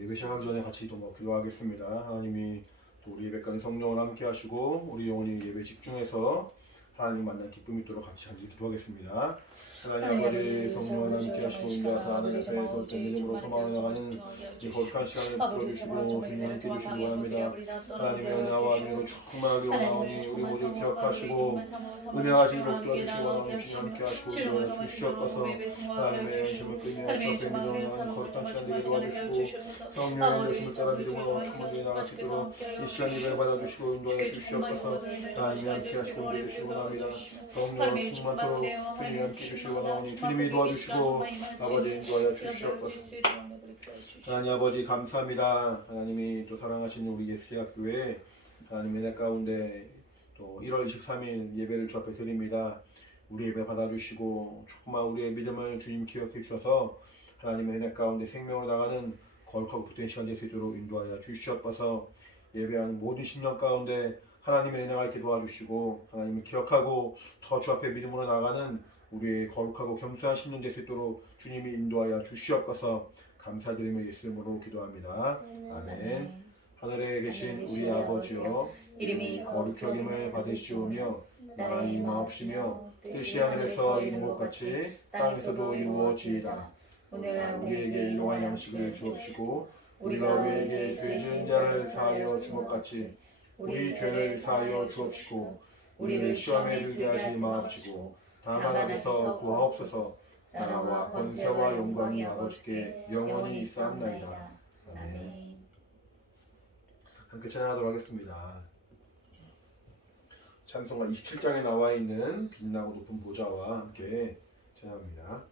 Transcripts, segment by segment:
예배 시작하기 전에 같이 또 기도하겠습니다. 하나님이 또 우리 예배까지 성령을 함께 하시고 우리 영혼이 예배 집중해서 하나님 만난 기쁨이 있도록 같이 기도하겠습니다. 하나님 아버지 성령을 함께 하시고 인도하사 하나님 앞에 거룩한 믿음으로 소망을 나가는 이 거룩한 시간을 불러주시고 주님 함께 해주시기 원합니다. 하나님의 은혜와 은혜로 충만하게 원하오니 우리 모두 기억하시고 은혜하신 복 도와주시기 원하오니 주님 함께 하시고 주시옵소서. 하나님의 영심을 끌며 주 앞에 믿음으로 나가는 거룩한 시간 되게 도와주시고 성령의 영심을 따라 믿음으로 충만하게 나가시도록 이 시간 예배를 받아주시고 인도하여 주시옵소서. 하나님이 함께 하시고 인도해 주시기 원합니다. 성령을 충만토록 주님이 함께 해주시기 원하오니 주님이 도와주시고 아버지 인도하여 주시옵소서. 하나님 아버지 감사합니다. 하나님이 또 사랑하시는 우리 예수대학교에 하나님의 내 가운데 또 1월 23일 예배를 주 앞에 드립니다. 우리 예배 받아주시고 조금만 우리의 믿음을 주님 기억해 주셔서 하나님의 은혜 가운데 생명으로 나가는 거룩하고 붙은 시간 될 수 있도록 인도하여 주시옵소서. 예배하는 모든 신령 가운데 하나님의 은혜가 있게 도와주시고 하나님을 기억하고 더 주 앞에 믿음으로 나가는 우리의 거룩하고 겸손한 신령 될 수 있도록 주님이 인도하여 주시옵소서. 감사드리며 예수 이름으로 기도합니다. 아멘. 하늘에 계신 우리 아버지여 이름이 거룩히 여김을 받으시오며 나라의 임하옵시며 뜻이 하늘에서 이룬 것 같이 땅에서도 이루어지이다. 오늘 우리에게 일용할 양식을 주옵시고 우리가 우리에게 죄 지은 자를 사하여 준 것 같이 우리 죄를 사하여 주옵시고 우리를 시험에 들게 하지 마옵시고 다만 악에서 구하옵소서. 나라와 권세와 영광이 아버지께 영원히 있사옵나이다. 아멘. 함께 찬양하도록 하겠습니다. 찬송가 27장에 나와 있는 빛나고 높은 보좌와 함께 찬양합니다.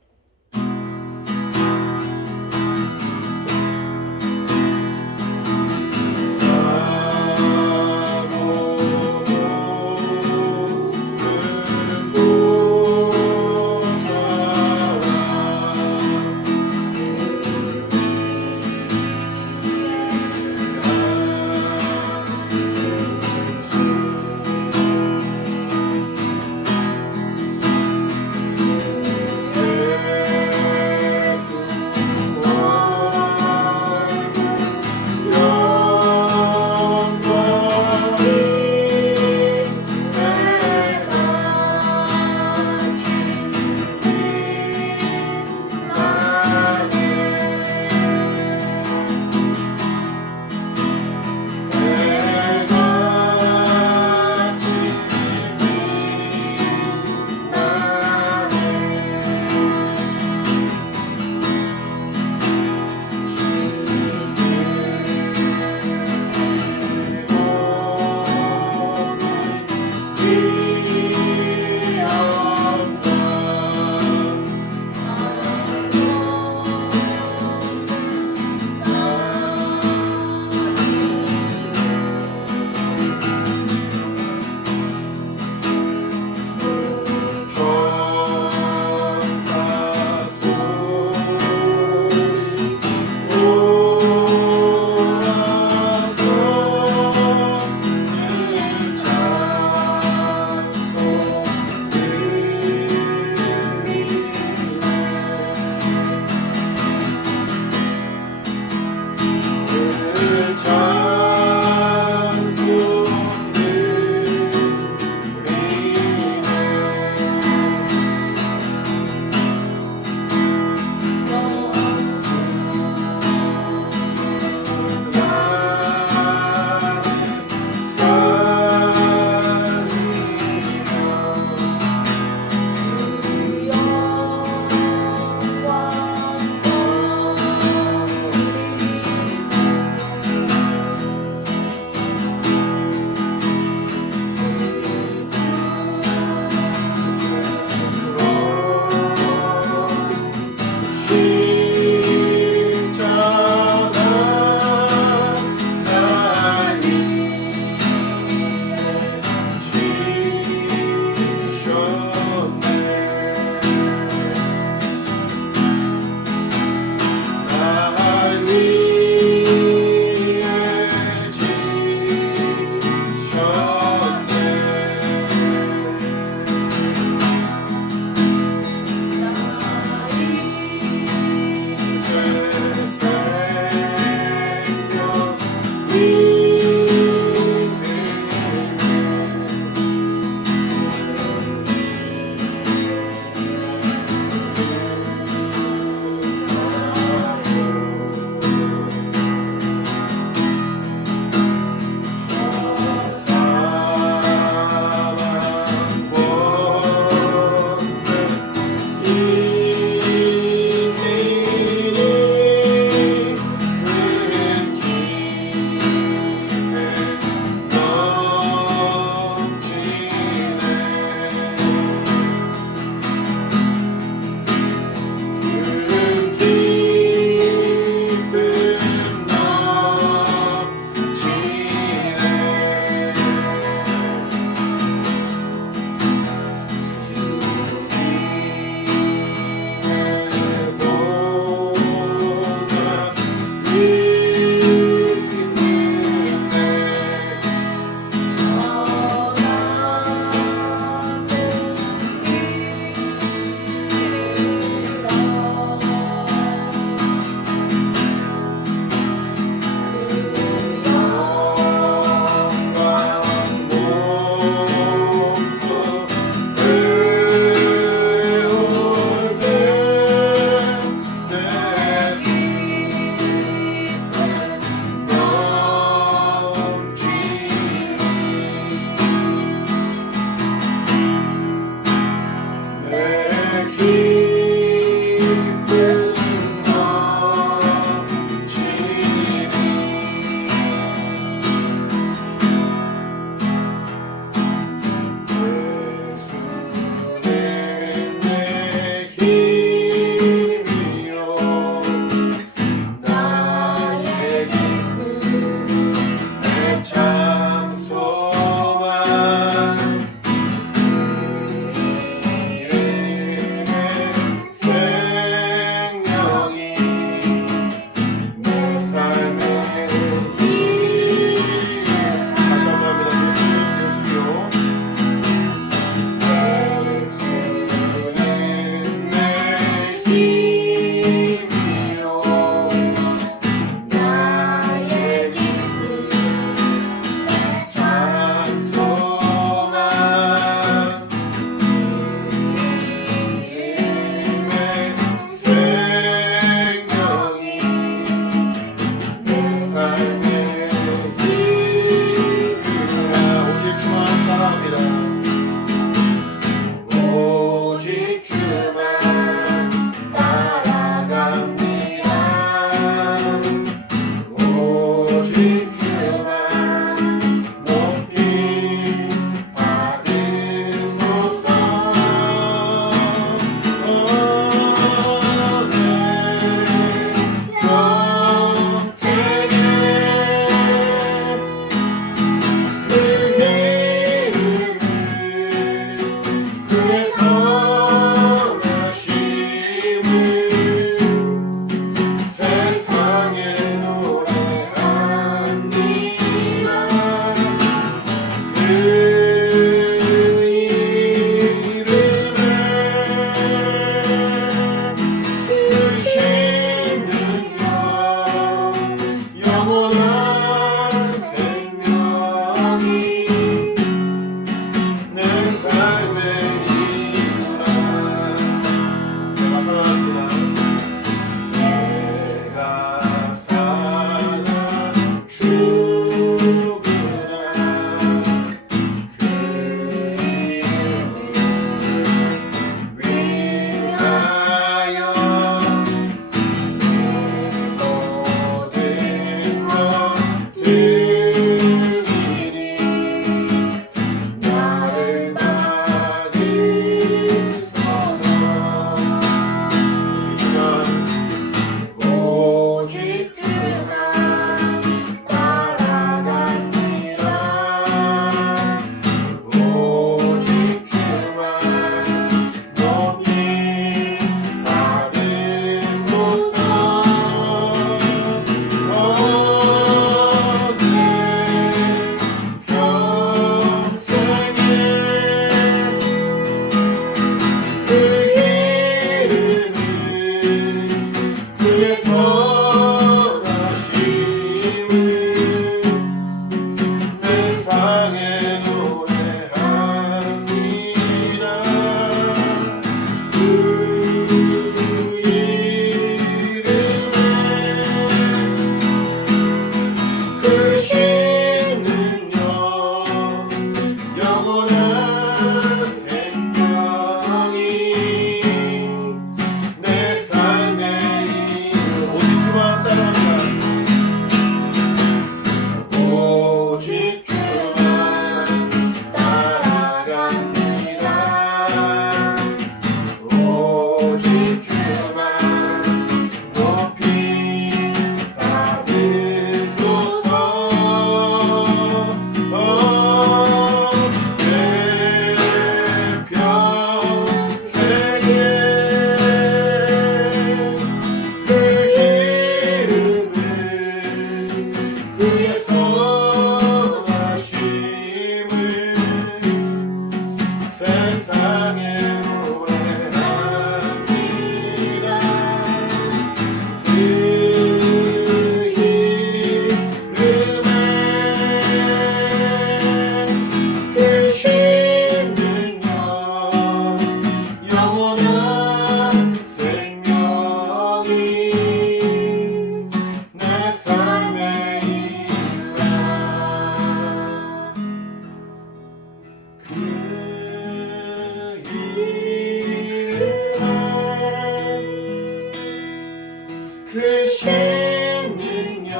크신 능력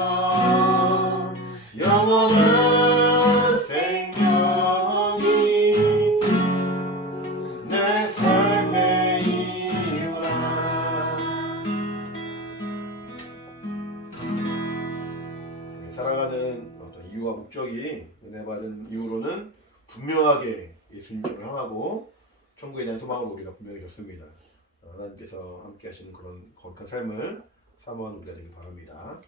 영원한 생명이 내 삶의 이유라. 살아가는 어떤 이유와 목적이 은혜받은 이유로는 분명하게 예수님을 향하고 천국에 대한 소망을 우리가 분명히 줬습니다. 하나님께서 함께 하시는 그런 거룩한 삶을 사모하는 우리가 되길 바랍니다.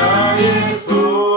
나의 소망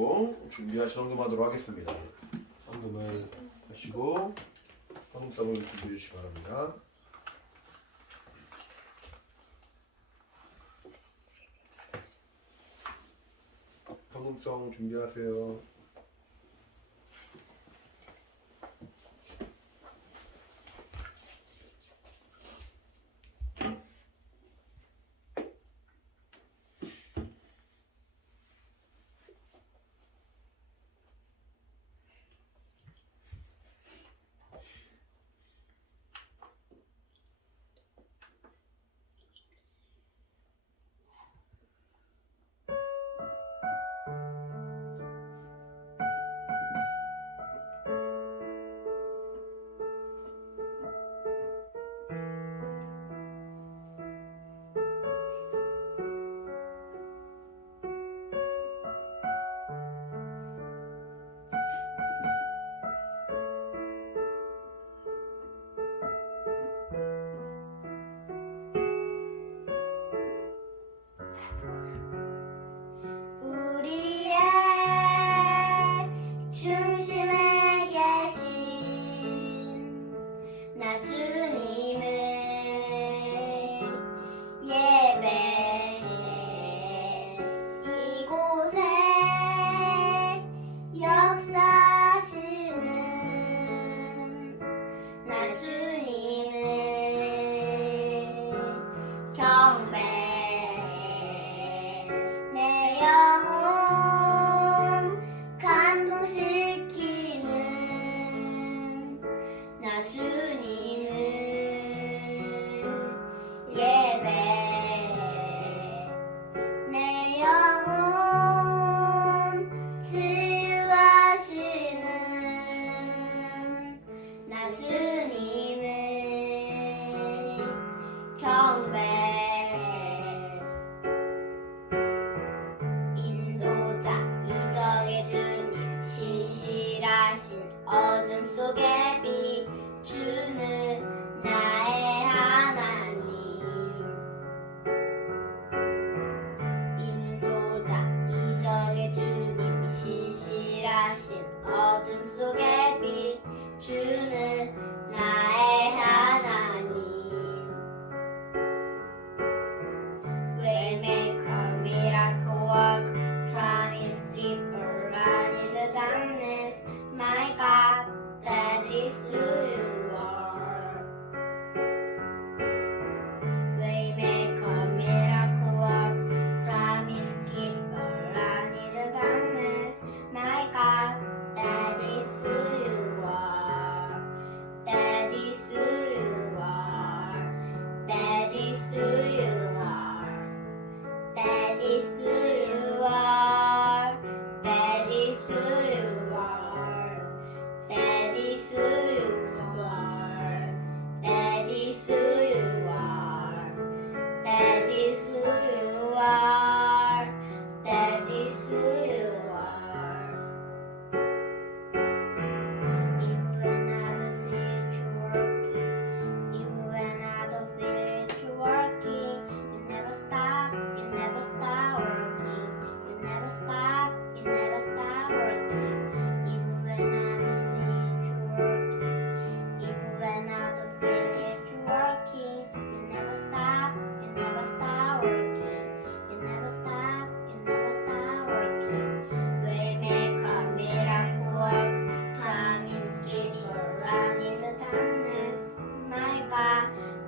하시고 준비하신 헌금하도록 하겠습니다. 헌금을 하시고 헌금성을 준비해 주시기 바랍니다. 헌금성 준비하세요. 우리의 중심에 계신 나 주님을 예배해. 이곳에 역사하시는 나 주님을 경배해. 내 영혼 감동시키는 나 주님을 예배해. 내 영혼 치유하시는 나 주님을 경배해. 인도자 이적의 주님 신실하신 어둠 속에 비추는 나의 하나님. 인도자 이적의 주님 신실하신 어둠 속에 비추는 나의 하나님. Waymaker, miracle worker, promise keeper, light in the darkness. My God, that is who you are. Waymaker, miracle worker, promise keeper, light in the darkness. My God, that is who you are. That is who you are. That is who you are. That is who you are. That is who you are. That is who you are. That is who you are. That is who you are. That is who you are. Even when I don't see it working, even when I don't feel it working, you never stop working. You never stop working. Even when I don't see it working, even when I don't feel it working, you never stop working. You never stop working. Waymaker, miracle worker, promise keeper, light in the darkness. My God,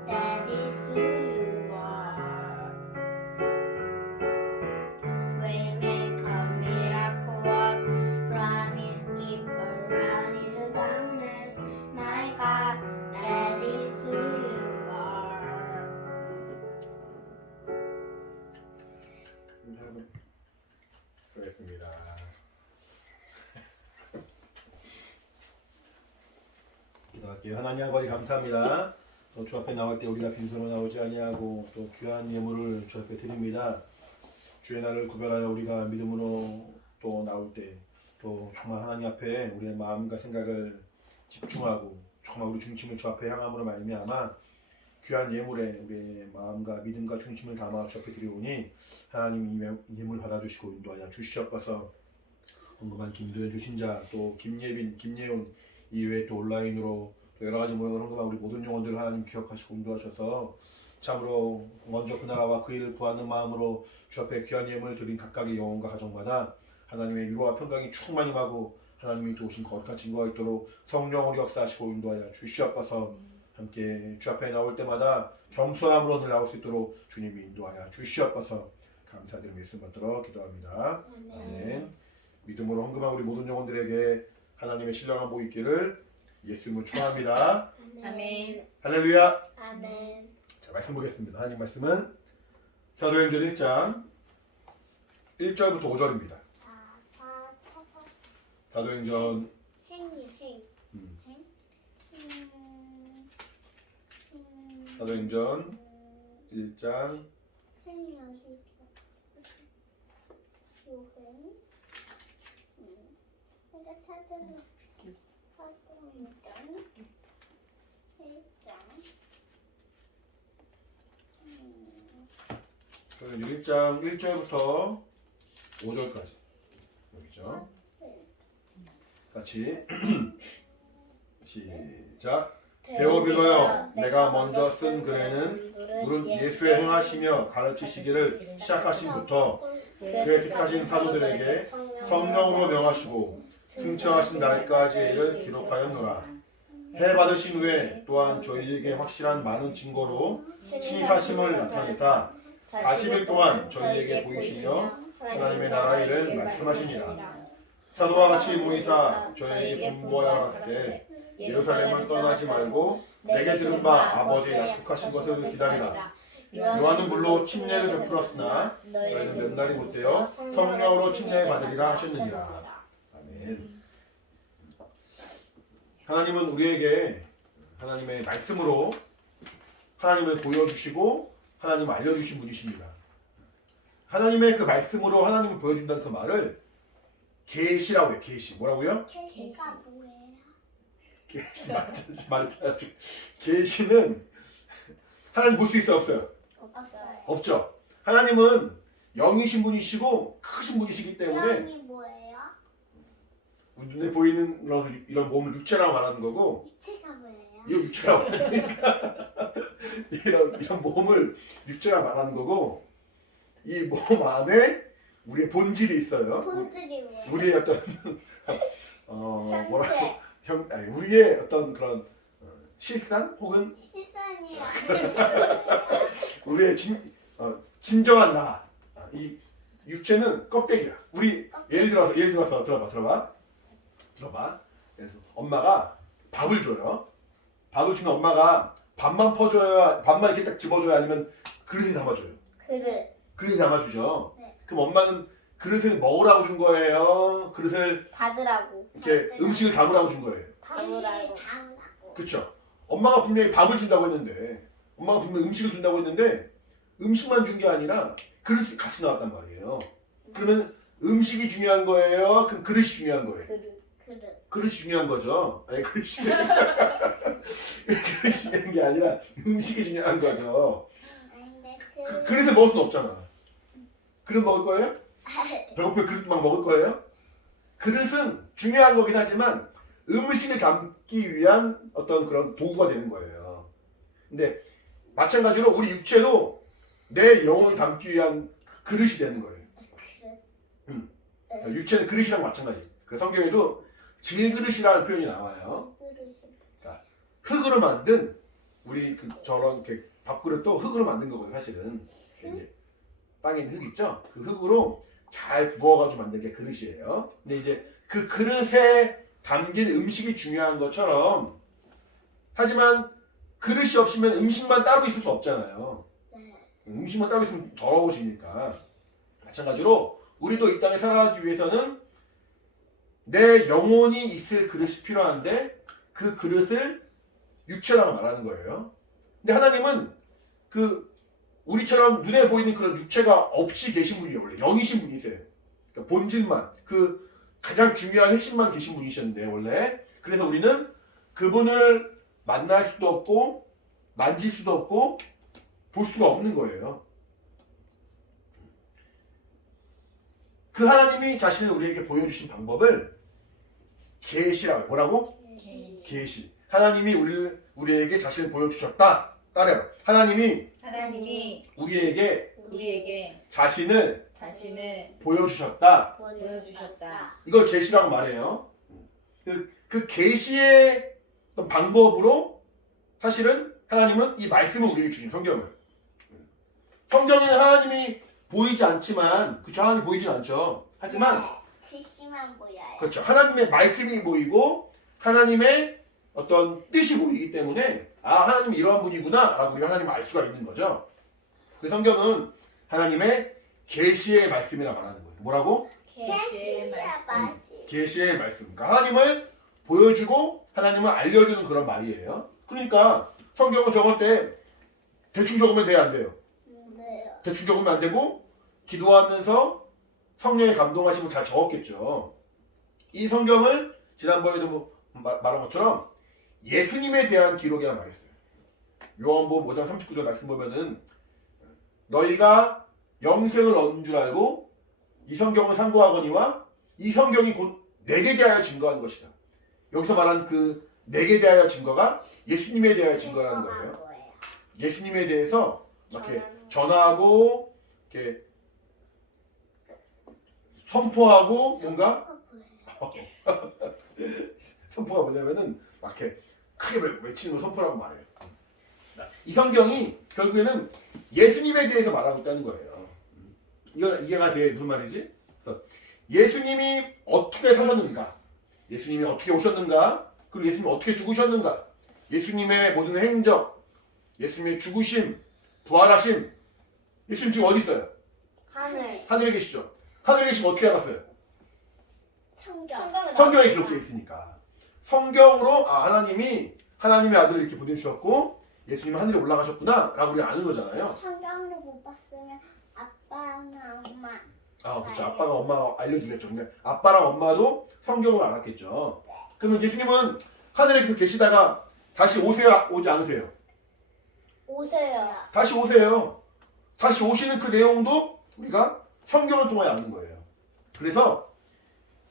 that is who you are. Waymaker, miracle worker, promise keeper, light in the darkness. My God, that is who you are. 수고했습니다. 기도할게요. 하나님 아버지 감사합니다. 또 주 앞에 나올 때 우리가 빈손으로 나오지 아니하고 또 귀한 예물을 주 앞에 드립니다. 주의 날을 구별하여 우리가 믿음으로 또 나올 때 또 정말 하나님 앞에 우리의 마음과 생각을 집중하고 정말 우리 중심을 주 앞에 향함으로 말미암아 귀한 예물에 우리의 마음과 믿음과 중심을 담아 주 앞에 드리오니 하나님 이 예물 받아주시고 인도하여 주시옵소서. 헌금한 김도현 주신자, 또 김예빈, 김예훈 이외에 또 온라인으로 또 여러 가지 모형을 헌금한 우리 모든 영혼들 하나님 기억하시고 인도하셔서 참으로 먼저 그 나라와 그 일을 구하는 마음으로 주 앞에 귀한 예물을 드린 각각의 영혼과 가정마다 하나님의 위로와 평강이 충만히 임하고 하나님이 도우신 거룩한 증거가 있도록 성령으로 역사하시고 인도하여 주시옵소서. 함께 주 앞에 나올 때마다 겸손함으로 늘 나올 수 있도록 주님이 인도하여 주시옵소서. 감사드리며 예수 받들어 기도합니다. 아멘. 믿음으로 헌금한 우리 모든 영혼들에게 하나님의 신령한 복 있기를 예수님을 축원합니다. 아멘. 할렐루야. 아멘. 자, 말씀 보겠습니다. 하나님 말씀은 사도행전 1장 1절부터 5절입니다. 사도행전 사도행전 1장 사도행전 1장 1절부터 5절까지 여기죠. 같이 시작. 데오빌러여, 내가 먼저 쓴 글에는 물은 예수의 행하시며 가르치시기를 시작하신부터 그의 택하신 사도들에게 성령으로 명하시고 승천하신 날까지의 일을 기록하였노라. 해 받으신 후에 또한 저희에게 확실한 많은 증거로 친히 사심을 나타내사 40일 동안 저희에게 보이시며 하나님의 나라 일을 말씀하시니라. 사도와 같이 모이사 저희에게 분부하여 갔을 때 예루살렘을 떠나지 말고 내게 들은 바 아버지의 약속하신 것을 기다리라. 요한은 물로 침례를 베풀었으나 너희는 몇 날이 못되어 성령으로 침례를 받으리라 하셨느니라. 아멘. 하나님은 우리에게 하나님의 말씀으로 하나님을 보여주시고 하나님을 알려주신 분이십니다. 하나님의 그 말씀으로 하나님을 보여준다는 그 말을 계시라고 해요. 계시. 뭐라고요? 계시가 뭐예요? 계시 말했잖아. 계시는 하나님 볼 수 있어요? 없어요? 없어요. 없죠. 하나님은 영이신 분이시고 크신 분이시기 때문에 영이 뭐예요? 눈에 보이는 이런 몸을 육체라고 말하는 거고 이체가 뭐예요? 이거 육체라고 말하니까 이런 몸을 육체라고 말하는 거고 이 몸 안에 우리의 본질이 있어요. 본질이 뭐예요? 우리의 어떤 우리의 어떤 그런 실상 혹은 시선이 우리의 진정한 나. 이 육체는 껍데기야. 우리 예를 들어서 들어봐. 그래서 엄마가 밥을 줘요. 밥을 주면 엄마가 밥만 퍼줘요. 밥만 이렇게 딱 집어줘요. 아니면 그릇에 담아줘요. 그릇에 담아주죠. 네. 그럼 엄마는 그릇을 먹으라고 준 거예요. 그릇을 받으라고. 이렇게 음식을 담으라고 준 거예요. 담으라고. 그렇죠. 엄마가 분명히 밥을 준다고 했는데, 엄마가 분명히 음식을 준다고 했는데 음식만 준 게 아니라 그릇이 같이 나왔단 말이에요. 그러면 음식이 중요한 거예요? 그럼 그릇이 중요한 거예요? 그릇이 중요한 거죠. 아니 그릇이 중요한 게 아니라 음식이 중요한 거죠. 그릇을 먹을 수는 없잖아. 그릇 먹을 거예요? 배고프면 그릇 막 먹을 거예요? 그릇은 중요한 거긴 하지만 음식을 담기 위한 어떤 그런 도구가 되는 거예요. 근데 마찬가지로 우리 육체도 내 영혼을 담기 위한 그릇이 되는 거예요. 육체는 그릇이랑 마찬가지. 그 성경에도 질그릇이라는 표현이 나와요. 그러니까 흙으로 만든 우리 저런 밥그릇도 흙으로 만든 거거든요. 사실은 이제 땅에 있는 흙 있죠. 그 흙으로 잘 부어가지고 만든 게 그릇이에요. 근데 이제 그 그릇에 담긴 음식이 중요한 것처럼 하지만 그릇이 없으면 음식만 따로 있을 수 없잖아요. 음식만 따로 있으면 더러워지니까. 마찬가지로 우리도 이 땅에 살아가기 위해서는 내 영혼이 있을 그릇이 필요한데 그 그릇을 육체라고 말하는 거예요. 근데 하나님은 우리처럼 눈에 보이는 그런 육체가 없이 계신 분이에요. 원래 영이신 분이세요. 그러니까 본질만, 가장 중요한 핵심만 계신 분이셨는데 원래. 그래서 우리는 그분을 만날 수도 없고 만질 수도 없고 볼 수가 없는 거예요. 그 하나님이 자신을 우리에게 보여주신 방법을 계시라고. 뭐라고? 계시. 하나님이 우리에게 자신을 보여주셨다. 따라해봐. 하나님이 우리에게 자신을 보여주셨다. 보여주셨다. 이걸 계시라고 말해요. 그 계시의 어떤 방법으로 사실은 하나님은 이 말씀을 우리에게 주신 성경을. 성경에는 하나님이 보이지 않지만, 그쵸? 하나님 보이진 않죠. 하지만, 글씨만 보여요. 그렇죠. 하나님의 말씀이 보이고, 하나님의 어떤 뜻이 보이기 때문에, 아, 하나님이 이러한 분이구나, 라고 우리가 하나님을 알 수가 있는 거죠. 그 성경은 하나님의 계시의 말씀이라 말하는 거예요. 뭐라고? 계시의 말씀. 계시의 말씀. 그러니까 하나님을 보여주고, 하나님을 알려주는 그런 말이에요. 그러니까, 성경을 적을 때, 대충 적으면 돼야 안 돼요. 네. 대충 적으면 안 되고 기도하면서 성령의 감동하심을 잘 적었겠죠. 이 성경을 지난번에도 말한 것처럼 예수님에 대한 기록이라 말했어요. 요한복음 5장 39절 말씀 보면은 너희가 영생을 얻는 줄 알고 이 성경을 상고하거니와 이 성경이 곧 내게 대하여 증거한 것이다. 여기서 말한 그 내게 대하여 증거가 예수님에 대하여 증거라는 거예요. 예수님에 대해서 이렇게 전하고 이렇게 선포하고 뭔가 선포가 뭐냐면은 막 이렇게 크게 외치는 걸 선포라고 말해요. 이 성경이 결국에는 예수님에 대해서 말하고 있다는 거예요. 이거 이해가 돼? 무슨 말이지? 그래서 예수님이 어떻게 사셨는가? 예수님이 어떻게 오셨는가? 그리고 예수님이 어떻게 죽으셨는가? 예수님의 모든 행적, 예수님의 죽으심, 부활하심. 예수님 지금 어디 있어요? 하늘에 계시죠? 하늘에 계시면 어떻게 알았어요? 성경에 기록되어 있으니까. 성경으로 하나님이 하나님의 아들을 이렇게 보내주셨고 예수님이 하늘에 올라가셨구나 라고 우리가 아는 거잖아요. 성경으로 못 봤으면 아빠나 엄마. 그렇죠. 아빠가 엄마가 알려주겠죠. 근데 아빠랑 엄마도 성경을 알았겠죠. 그러면 예수님은 하늘에 계속 계시다가 다시 오세요? 오지 않으세요? 오세요. 다시 오세요. 다시 오시는 그 내용도 우리가 성경을 통해 아는 거예요. 그래서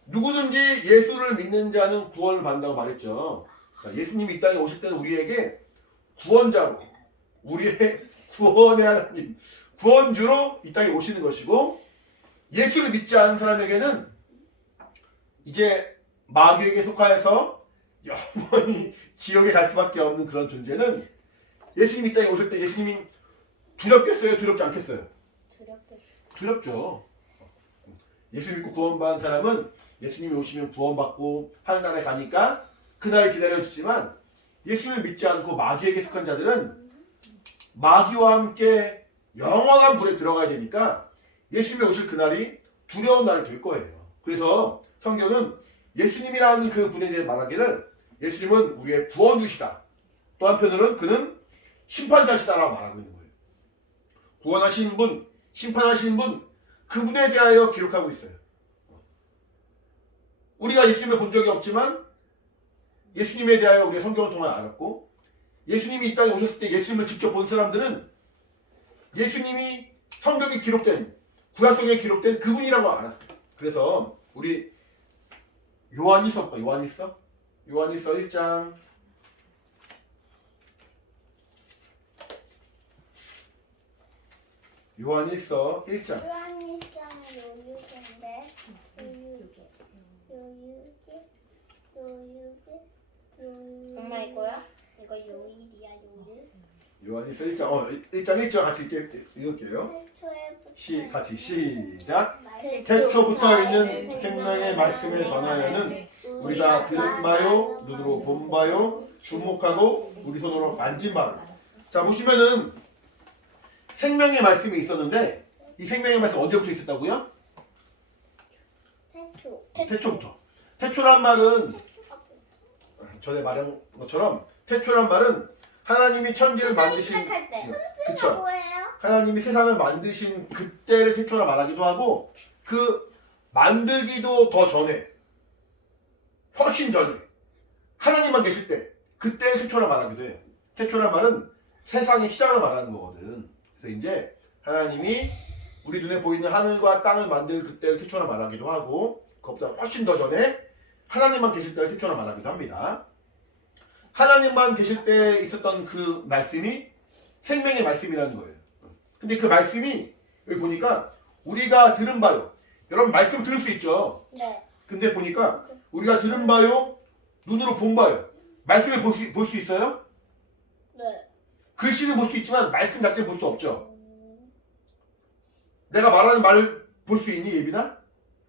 누구든지 예수를 믿는 자는 구원을 받는다고 말했죠. 그러니까 예수님이 이 땅에 오실 때는 우리에게 구원자로, 우리의 구원의 하나님, 구원주로 이 땅에 오시는 것이고 예수를 믿지 않은 사람에게는 이제 마귀에게 속하여서 영원히 지옥에 갈 수밖에 없는 그런 존재는 예수님이 이 땅에 오실 때 예수님이 두렵겠어요? 두렵지 않겠어요? 두렵죠. 예수 믿고 구원받은 사람은 예수님이 오시면 구원받고 하늘나라에 가니까 그날을 기다려주지만 예수님을 믿지 않고 마귀에게 속한 자들은 마귀와 함께 영원한 불에 들어가야 되니까 예수님이 오실 그날이 두려운 날이 될 거예요. 그래서 성경은 예수님이라는 그 분에 대해 말하기를 예수님은 우리의 구원주시다. 또 한편으로는 그는 심판자시다라고 말하고 있는 거예요. 구원하신 분, 심판하신 분, 그분에 대하여 기록하고 있어요. 우리가 예수님을 본 적이 없지만 예수님에 대하여 우리가 성경을 통해 알았고 예수님이 이 땅에 오셨을 때 예수님을 직접 본 사람들은 예수님이 성경에 기록된 구약 성경에 기록된 그분이라고 알았어요. 그래서 우리 요한일서 1장 요한일서 1장 엄마 이거야? 이거 요일이야 요일? 요한일서 1장 1절 같이 읽을게요. 같이 시작. 태초부터 있는 생명의 말씀에 관하여는 우리가 들은 바요, 눈으로 본 바요, 주목하고 우리 손으로 만진 바로. 자 보시면은 생명의 말씀이 있었는데 이 생명의 말씀 언제부터 있었다고요? 태초부터. 태초란 말은 전에 말한 것처럼 태초란 말은 하나님이 천지를 만드신 그쵸? 뭐예요? 하나님이 세상을 만드신 그때를 태초라 말하기도 하고 그 만들기도 더 전에 훨씬 전에 하나님만 계실 때 그때를 태초라 말하기도 해요. 태초란 말은 세상의 시작을 말하는 거거든. 그래서 이제 하나님이 우리 눈에 보이는 하늘과 땅을 만들 그때를 태초라 말하기도 하고 그것보다 훨씬 더 전에 하나님만 계실 때를 태초라 말하기도 합니다. 하나님만 계실 때 있었던 그 말씀이 생명의 말씀이라는 거예요. 근데 그 말씀이 여기 보니까 우리가 들은 바요. 여러분 말씀 들을 수 있죠. 네. 근데 보니까 우리가 들은 바요, 눈으로 본 바요. 말씀을 볼 수 있어요? 네. 글씨를 볼 수 있지만 말씀 자체를 볼 수 없죠. 내가 말하는 말 볼 수 있니 예빈아?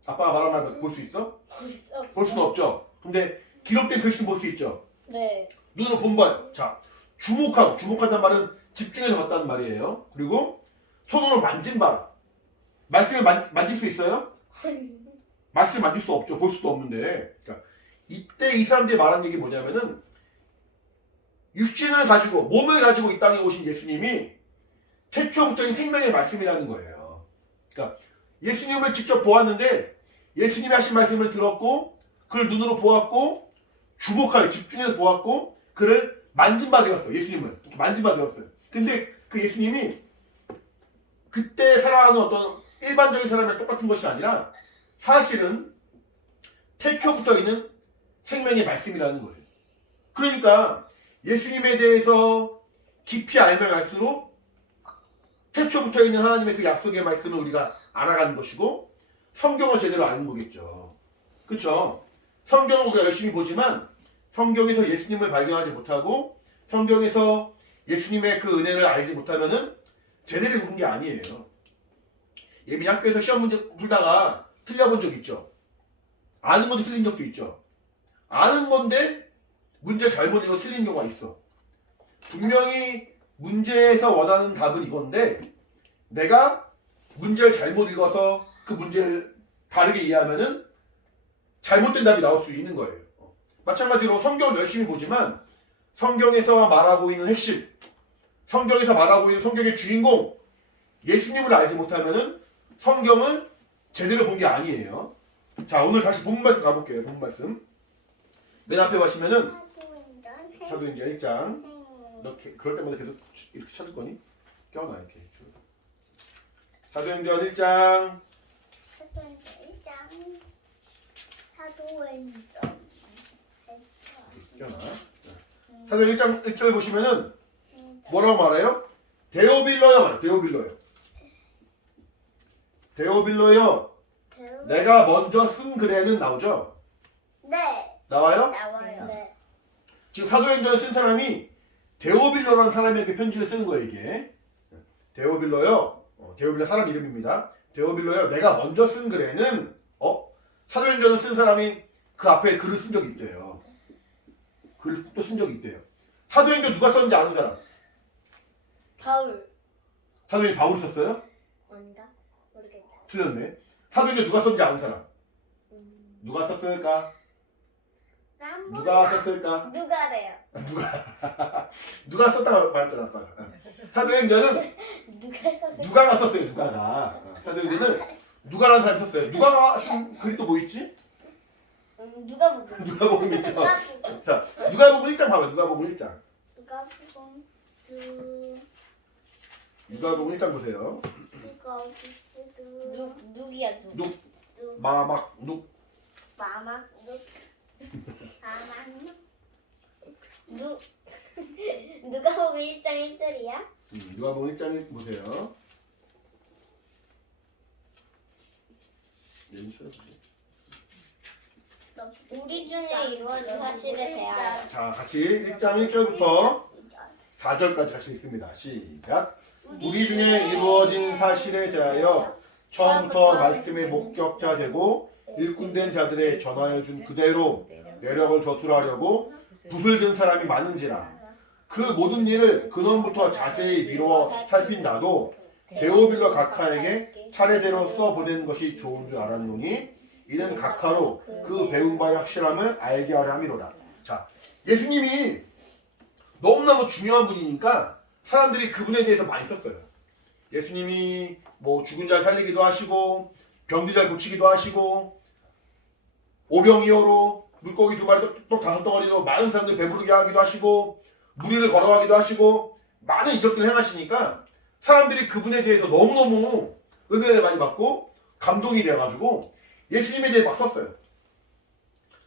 아빠가 말하는 말 볼 수 있어? 볼 수 없어. 볼 수는 없죠. 근데 기록된 글씨는 볼 수 있죠. 네. 눈으로 본 바요. 자, 주목한다는 말은 집중해서 봤다는 말이에요. 그리고 손으로 만진 바라. 말씀을 만질 수 있어요? 말씀을 만질 수 없죠. 볼 수도 없는데. 그러니까 이때 이 사람들이 말한 얘기 뭐냐면은 육신을 가지고 몸을 가지고 이 땅에 오신 예수님이 태초부터인 생명의 말씀이라는 거예요. 그러니까 예수님을 직접 보았는데 예수님이 하신 말씀을 들었고 그를 눈으로 보았고 주목하여 집중해서 보았고 그를 만진 바 되었어요. 예수님을 만진 바 되었어요. 근데 그 예수님이 그때 살아가는 어떤 일반적인 사람이랑 똑같은 것이 아니라 사실은 태초부터 있는 생명의 말씀이라는 거예요. 그러니까 예수님에 대해서 깊이 알면 알수록 태초부터 있는 하나님의 그 약속의 말씀을 우리가 알아가는 것이고 성경을 제대로 아는 거겠죠. 그렇죠? 성경은 우리가 열심히 보지만 성경에서 예수님을 발견하지 못하고 성경에서 예수님의 그 은혜를 알지 못하면은 제대로 읽은 게 아니에요. 예빈이 학교에서 시험 문제 풀다가 틀려본 적 있죠? 아는 건데 틀린 적도 있죠? 아는 건데 문제 잘못 읽어 틀린 경우가 있어. 분명히 문제에서 원하는 답은 이건데 내가 문제를 잘못 읽어서 그 문제를 다르게 이해하면은 잘못된 답이 나올 수 있는 거예요. 마찬가지로 성경을 열심히 보지만 성경에서 말하고 있는 핵심, 성경에서 말하고 있는 성경의 주인공 예수님을 알지 못하면은 성경을 제대로 본 게 아니에요. 자, 오늘 다시 본문 말씀 가볼게요. 본문 말씀. 맨 앞에 보시면은 사도행전 1장. 너 그럴 때마다 계속 이렇게 찾을 거니? 껴놔 이렇게. 사도행전 1장. 껴놔. 사도행전 1장 1절 보시면은 뭐라고 말해요? 데오빌로여 말해요. 데오빌로여 내가 먼저 쓴 글에는 나오죠? 네. 나와요? 나와요. 네. 지금 사도행전을 쓴 사람이 데오빌로라는 사람에게 편지를 쓰는 거예요. 이게 데오빌로요. 데오빌로 사람 이름입니다. 데오빌로요 내가 먼저 쓴 글에는 사도행전을 쓴 사람이 그 앞에 글을 쓴 적이 있대요. 글을 또 쓴 적이 있대요. 사도행전 누가 썼는지 아는 사람? 바울. 사도행전 바울이 썼어요? 아닌가? 모르겠다. 틀렸네. 사도행전 누가 썼는지 아는 사람? 누가 썼을까? 누가 썼을까? 누가래요. 누가 썼다고 말했잖아 아빠가. 사도행전은 누가 썼어요? 누가가 썼어요. 누가가. 사도행전은 누가라는 사람이 썼어요. 누가가 쓴 글이 또 뭐 있지? 누가복음. 누가복음 있죠. 자, 누가복음 1장 봐봐. 누가복음 1장. 누가복음. 누가복음 1장 보세요. 누기야 눅. 마막 눅. 마막 누가복음 1장 1절이야? 누가복음 1장 보세요. 우리 중에 이루어진 사실에 대하여. 자, 같이 1장 1절부터 4절까지 같이 읽습니다. 시작. 우리 중에 이루어진 사실에 대하여 처음부터 말씀의 목격자 되고 일꾼된 자들의 전하여 준 그대로 내력을 저술하려고 붓을 든 사람이 많은지라 그 모든 일을 근원부터 자세히 미루어 살핀 나도 데오빌로 각하에게 차례대로 써보낸 것이 좋은 줄 알았노니 이는 각하로 그 배운 바의 확실함을 알게 하려 함이로라. 자, 예수님이 너무너무 중요한 분이니까 사람들이 그분에 대해서 많이 썼어요. 예수님이 뭐 죽은 자 살리기도 하시고 병든 자 고치기도 하시고 오병이어로 물고기 2마리 또 5덩어리로 많은 사람들 배부르게 하기도 하시고 무리를 걸어가기도 하시고 많은 이적들을 행하시니까 사람들이 그분에 대해서 너무너무 은혜를 많이 받고 감동이 돼가지고 예수님에 대해 막 썼어요.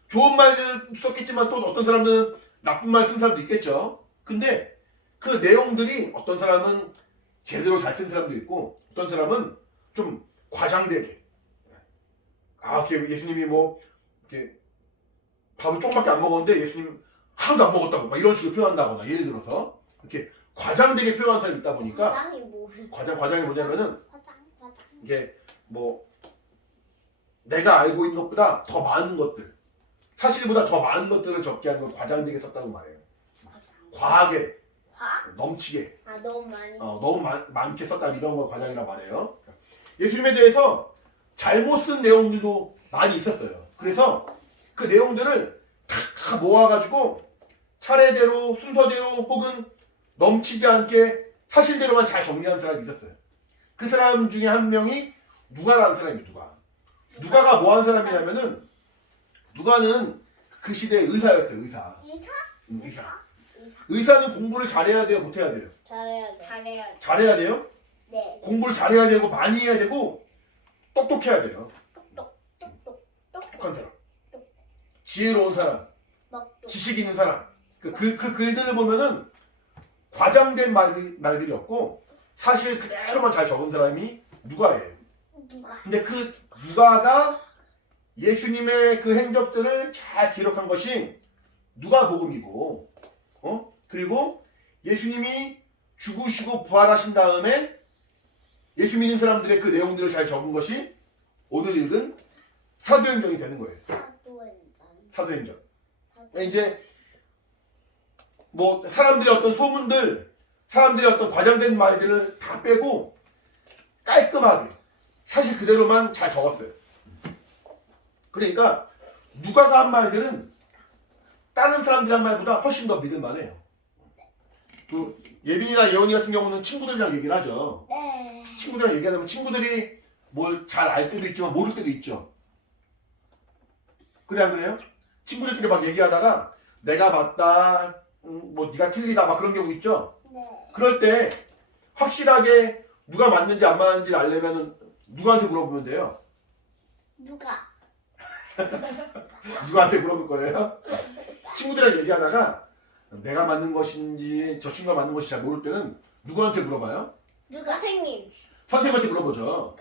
좋은 말을 썼겠지만 또 어떤 사람들은 나쁜 말 쓴 사람도 있겠죠. 근데 그 내용들이 어떤 사람은 제대로 잘 쓴 사람도 있고 어떤 사람은 좀 과장되게 이렇게 예수님이 뭐 이렇게 밥을 조금밖에 안 먹었는데 예수님 하나도 안 먹었다고 막 이런 식으로 표현한다거나 예를 들어서 이렇게 과장되게 표현하는 사람이 있다 보니까 과장이 뭐예요? 과장이 뭐냐면은 과장. 이게 뭐 내가 알고 있는 것보다 더 많은 것들 사실보다 더 많은 것들을 적게 하는 걸 과장되게 썼다고 말해요. 과하게 넘치게 너무 많이. 너무 많게 썼다 이런 걸 과장이라고 말해요. 예수님에 대해서 잘못 쓴 내용들도 많이 있었어요. 그래서 그 내용들을 다 모아가지고 차례대로 순서대로 혹은 넘치지 않게 사실대로만 잘 정리한 사람이 있었어요. 그 사람 중에 한 명이 누가라는 사람이에요. 누가가 뭐 한 사람이냐면은 누가는 그 시대의 의사였어요. 의사. 의사는 공부를 잘해야 돼요? 못해야 돼요? 잘해야 잘해야 돼요? 네. 공부를 잘해야 되고 많이 해야 되고 똑똑해야 돼요. 똑똑한 사람, 지혜로운 사람, 지식 있는 사람. 그 글들을 보면은 과장된 말들이 없고 사실 그대로만 잘 적은 사람이 누가예요. 누가? 근데 그 누가가 예수님의 그 행적들을 잘 기록한 것이 누가복음이고, 그리고 예수님이 죽으시고 부활하신 다음에 예수 믿는 사람들의 그 내용들을 잘 적은 것이 오늘 읽은 사도행전이 되는 거예요. 사도행전. 이제 뭐 사람들의 어떤 소문들, 사람들의 어떤 과장된 말들을 다 빼고 깔끔하게 사실 그대로만 잘 적었어요. 그러니까 누가가 한 말들은 다른 사람들이 한 말보다 훨씬 더 믿을만해요. 그 예빈이나 예원이 같은 경우는 친구들이랑 얘기를 하죠. 네. 친구들이랑 얘기하면 친구들이 뭘 잘 알 때도 있지만 모를 때도 있죠. 그래 안 그래요? 친구들끼리 막 얘기하다가 내가 맞다, 뭐 네가 틀리다 막 그런 경우 있죠. 네. 그럴 때 확실하게 누가 맞는지 안 맞는지 알려면 누구한테 물어보면 돼요. 누구한테 물어볼 거예요? 친구들이랑 얘기하다가 내가 맞는 것인지 저 친구가 맞는 것인지 잘 모를 때는 누구한테 물어봐요? 선생님. 선생님한테 물어보죠.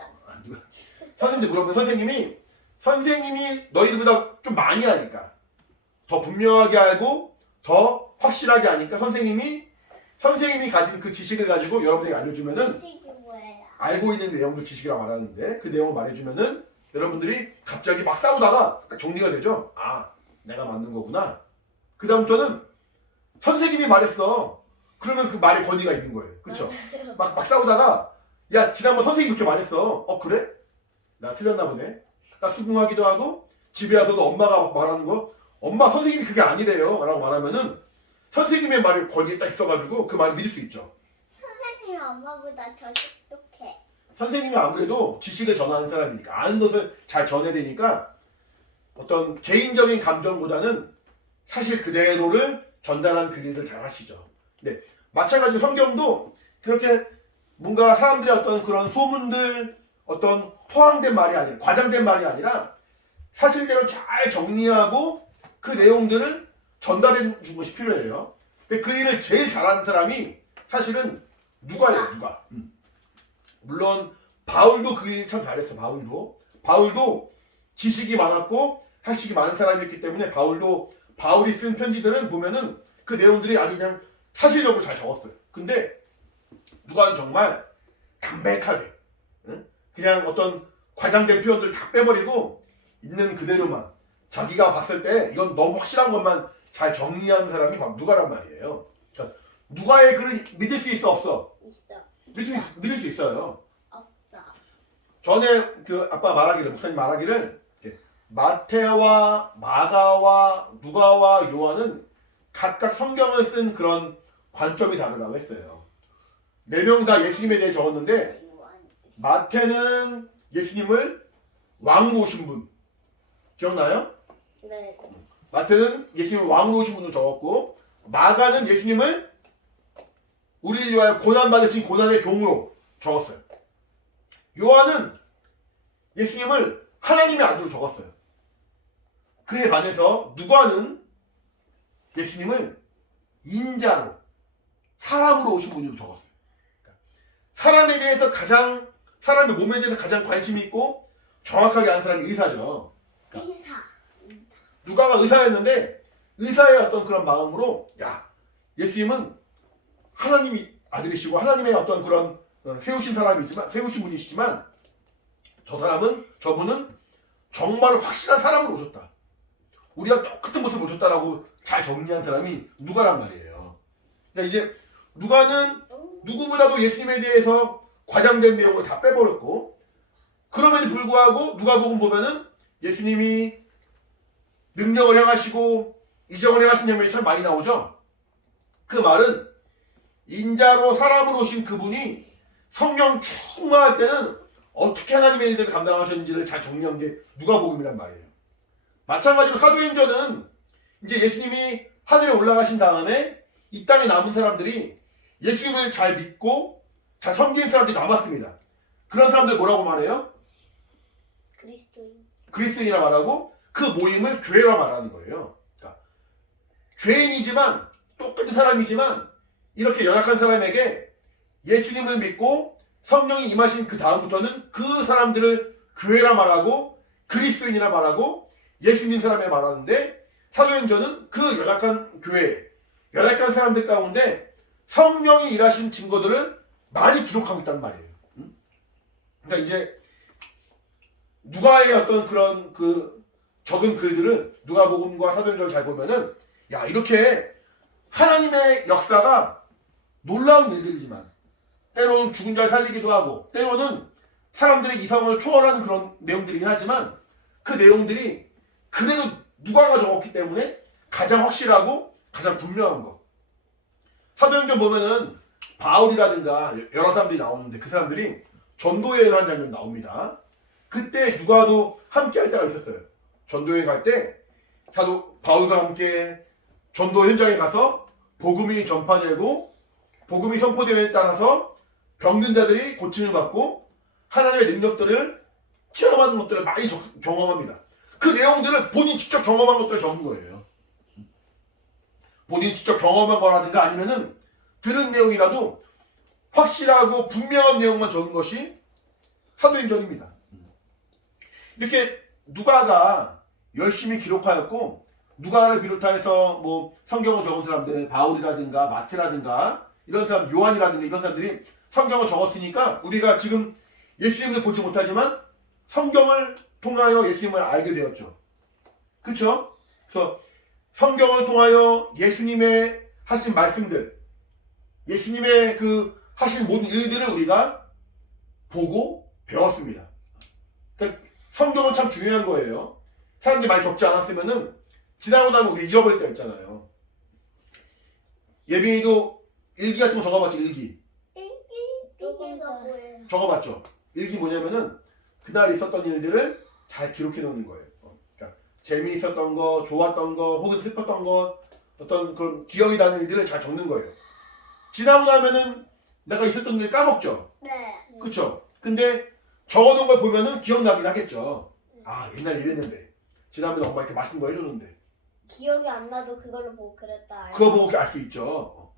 선생님한테 물어보면 선생님이 너희들보다 좀 많이 하니까 더 분명하게 알고 더 확실하게 아니까 선생님이 가진 그 지식을 가지고 여러분에게 알려주면은 지식이 뭐예요? 알고 있는 내용들 지식이라고 말하는데 그 내용을 말해주면은 여러분들이 갑자기 막 싸우다가 정리가 되죠. 내가 맞는 거구나. 그 다음부터는 선생님이 말했어. 그러면 그 말에 권위가 있는 거예요. 그쵸? 막 싸우다가 야 지난번 선생님이 그렇게 말했어. 그래? 나 틀렸나 보네. 딱 수긍하기도 하고 집에 와서도 엄마가 말하는 거 엄마 선생님이 그게 아니래요 라고 말하면은 선생님의 말에 권위가 딱 있어가지고 그 말을 믿을 수 있죠. 선생님이 엄마보다 더 똑똑해. 선생님이 아무래도 지식을 전하는 사람이니까 아는 것을 잘 전해야 되니까 어떤 개인적인 감정보다는 사실 그대로를 전달하는 그 일을 잘 하시죠. 네, 마찬가지로 성경도 그렇게 뭔가 사람들의 어떤 그런 소문들 어떤 포항된 말이 아니라 과장된 말이 아니라 사실대로 잘 정리하고 그 내용들을 전달해 준 것이 필요해요. 근데 그 일을 제일 잘하는 사람이 사실은 누가예요. 누가. 물론 바울도 그 일 참 잘했어. 바울도 지식이 많았고 학식이 많은 사람이었기 때문에 바울이 쓴 편지들은 보면은 그 내용들이 아주 그냥 사실적으로 잘 적었어요. 근데 누가는 정말 담백하게 그냥 어떤 과장된 표현들 다 빼버리고 있는 그대로만 자기가 봤을 때 이건 너무 확실한 것만 잘 정리하는 사람이 바로 누가란 말이에요. 그러니까 누가의 글을 믿을 수 있어 없어? 있어. 믿을 수 있어요. 없어. 전에 목사님 말하기를 마태와 마가와 누가와 요한은 각각 성경을 쓴 그런 관점이 다르다고 했어요. 4명 다 예수님에 대해 적었는데 마태는 예수님을 왕으로 오신 분 기억나요? 네. 마태는 예수님을 왕으로 오신 분으로 적었고 마가는 예수님을 우리를 위하여 고난받으신 고난의 종으로 적었어요. 요한은 예수님을 하나님의 아들로 적었어요. 그에 반해서 누가는 예수님을 인자로, 사람으로 오신 분으로 적었어요. 사람에 대해서 사람의 몸에 대해서 가장 관심이 있고 정확하게 아는 사람이 의사죠. 의사. 누가가 의사였는데 의사의 어떤 그런 마음으로 예수님은 하나님이 아들이시고 하나님의 어떤 그런 세우신 분이시지만 저분은 정말 확실한 사람으로 오셨다. 우리가 똑같은 모습을 오셨다라고 잘 정리한 사람이 누가란 말이에요. 그러니까 이제 누가는 누구보다도 예수님에 대해서 과장된 내용을 다 빼버렸고, 그럼에도 불구하고 누가복음 보면은 예수님이 능력을 행하시고 이적을 행하신 장면이 참 많이 나오죠. 그 말은 인자로 사람으로 오신 그분이 성령 충만할 때는 어떻게 하나님의 일들을 감당하셨는지를 잘 정리한 게 누가복음이란 말이에요. 마찬가지로 사도행전은 이제 예수님이 하늘에 올라가신 다음에 이 땅에 남은 사람들이 예수님을 잘 믿고 잘 섬기는 사람들이 남았습니다. 그런 사람들 뭐라고 말해요? 그리스도인이라 말하고 그 모임을 교회라 말하는 거예요. 그러니까 죄인이지만 똑같은 사람이지만 이렇게 연약한 사람에게 예수님을 믿고 성령이 임하신 그 다음부터는 그 사람들을 교회라 말하고 그리스도인이라 말하고 예수 믿는 사람에 말하는데, 사도행전은 그 연약한 교회, 연약한 사람들 가운데 성령이 일하신 증거들을 많이 기록하고 있단 말이에요. 그러니까 이제 누가의 어떤 그런 그 적은 글들을 누가복음과 사도행전을 잘 보면은 이렇게 하나님의 역사가 놀라운 일들이지만 때로는 죽은 자를 살리기도 하고 때로는 사람들의 이성을 초월하는 그런 내용들이긴 하지만 그 내용들이 그래도 누가가 적었기 때문에 가장 확실하고 가장 분명한 거. 사도행전 보면은 바울이라든가 여러 사람들이 나오는데 그 사람들이 전도여행을 한 장면 나옵니다. 그때 누가도 함께 할 때가 있었어요. 전도여행 갈 때 사도 바울과 함께 전도 현장에 가서 복음이 전파되고 복음이 선포됨에 따라서 병든 자들이 고침을 받고 하나님의 능력들을 체험하는 것들을 많이 경험합니다. 그 내용들을 본인 직접 경험한 것들을 적은 거예요. 본인이 직접 경험한 거라든가 아니면은 들은 내용이라도 확실하고 분명한 내용만 적은 것이 사도행전입니다. 이렇게 누가가 열심히 기록하였고, 누가를 비롯해서 뭐 성경을 적은 사람들, 바울이라든가 마태라든가 이런 사람, 요한이라든가 이런 사람들이 성경을 적었으니까 우리가 지금 예수님을 보지 못하지만 성경을 통하여 예수님을 알게 되었죠. 그렇죠? 그래서 성경을 통하여 예수님의 하신 말씀들, 예수님의 그 하신 모든 일들을 우리가 보고 배웠습니다. 그러니까 성경은 참 중요한 거예요. 사람들이 많이 적지 않았으면은 지나고 나면 우리 잊어버릴 때가 있잖아요. 예빈이도 일기 같은 거 적어봤지? 일기가 뭐예요? 적어봤죠? 일기 뭐냐면은 그날 있었던 일들을 잘 기록해 놓는 거예요. 그러니까 재미있었던 거, 좋았던 거, 혹은 슬펐던 거, 어떤 그런 기억이 나는 일들을 잘 적는 거예요. 지나고 나면은 내가 있었던 일 까먹죠? 네. 그쵸? 근데 적어놓은 걸 보면은 기억나긴 하겠죠. 옛날 이랬는데 지난번에 엄마 이렇게 맛있는 거 해줬는데 기억이 안 나도 그걸로 보고 그랬다. 그거 보고 알 수 있죠.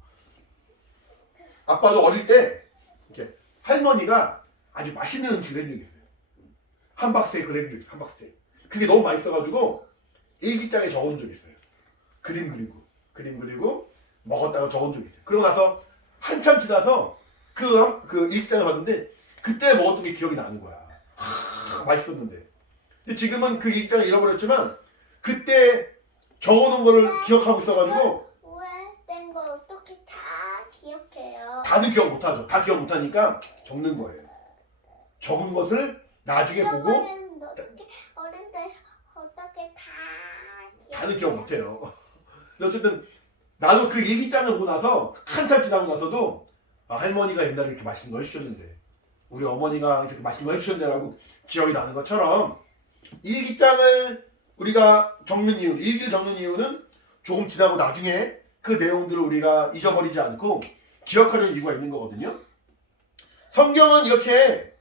아빠도 어릴 때 이렇게 할머니가 아주 맛있는 음식을 해준 적이 있어요. 함박스테이크를 해준 적이 있어요. 함박스테이크. 그게 너무 맛있어가지고 일기장에 적어준 적이 있어요. 그림 그리고 먹었다고 적은 적이 있어요. 그러고 나서 한참 지나서 그 일기장을 봤는데 그때 먹었던 게 기억이 나는 거야. 맛있었는데. 근데 지금은 그 일기장을 잃어버렸지만 그때 적어놓은 거를 기억하고 있어가지고 된 거 어떻게 다 기억해요? 다들 기억 못하죠. 다 기억 못하니까 적는 거예요. 적은 것을 나중에 보고 어른 돼서 어떻게 다 다들 기억 못해요. 근데 어쨌든 나도 그 일기장을 보고 나서 한참 지나고 나서도 할머니가 옛날에 이렇게 맛있는 거 해주셨는데 우리 어머니가 이렇게 맛있는 거 해주셨는데라고 기억이 나는 것처럼 일기장을 우리가 적는 이유, 일기를 적는 이유는 조금 지나고 나중에 그 내용들을 우리가 잊어버리지 않고 기억하려는 이유가 있는 거거든요. 성경은 이렇게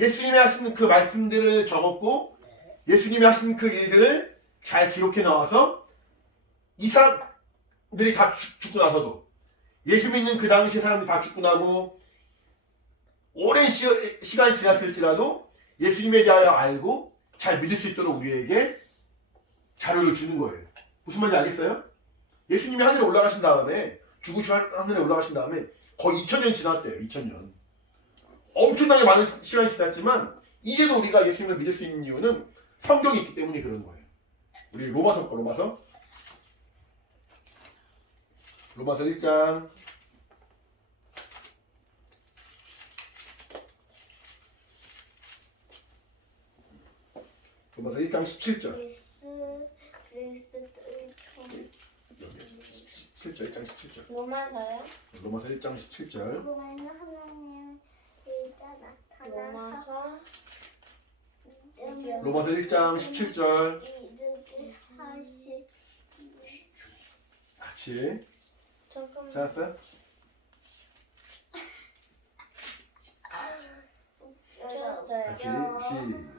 예수님이 하신 그 말씀들을 적었고 예수님이 하신 그 일들을 잘 기록해 나와서 이 사람들이 다 죽고 나서도 예수 믿는 그 당시 사람들이 다 죽고 나고 오랜 시간이 지났을지라도 예수님에 대하여 알고 잘 믿을 수 있도록 우리에게 자료를 주는 거예요. 무슨 말인지 알겠어요? 예수님이 하늘에 올라가신 다음에 죽으시고 하늘에 올라가신 다음에 거의 2000년 지났대요. 2000년. 엄청나게 많은 시간이 지났지만 이제도 우리가 예수님을 믿을 수 있는 이유는 성경이 있기 때문에 그런 거예요. 우리 로마서 1장 로마서 1장 17절. 17절 1장 17절. 로마서요? 로마서 1장 17절. 로마는 하나님 일자 나타나서 로마서 1장 17절. 이르게 하시. 같이 잠깐만. 찾았어요? 같이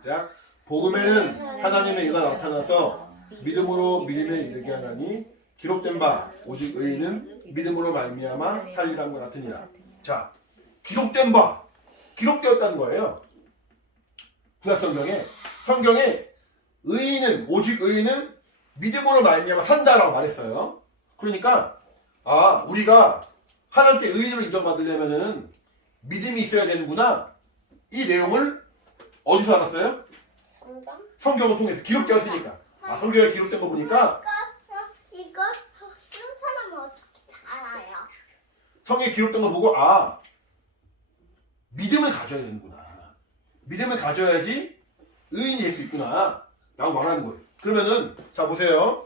시작. 복음에는 하나님의 의가 나타나서 믿음으로 믿음에 이르게 하나니 기록된 바 오직 의인은 믿음으로 말미암아 살리람과 같으니라. 자, 기록된 바 기록되었다는 거예요. 성경에 의인은 오직 의인은 믿음으로 말미암아 산다라고 말했어요. 그러니까 우리가 하나님께 의인으로 인정받으려면은 믿음이 있어야 되는구나. 이 내용을 어디서 알았어요? 성경을 통해서 기록되었으니까. 성경에 기록된 거 보니까 이거 쓴 사람은 어떻게 알아요? 성경에 기록된 거 보고 믿음을 가져야 되는구나. 믿음을 가져야지 의인이 될 수 있구나 라고 말하는 거예요. 그러면은 자 보세요.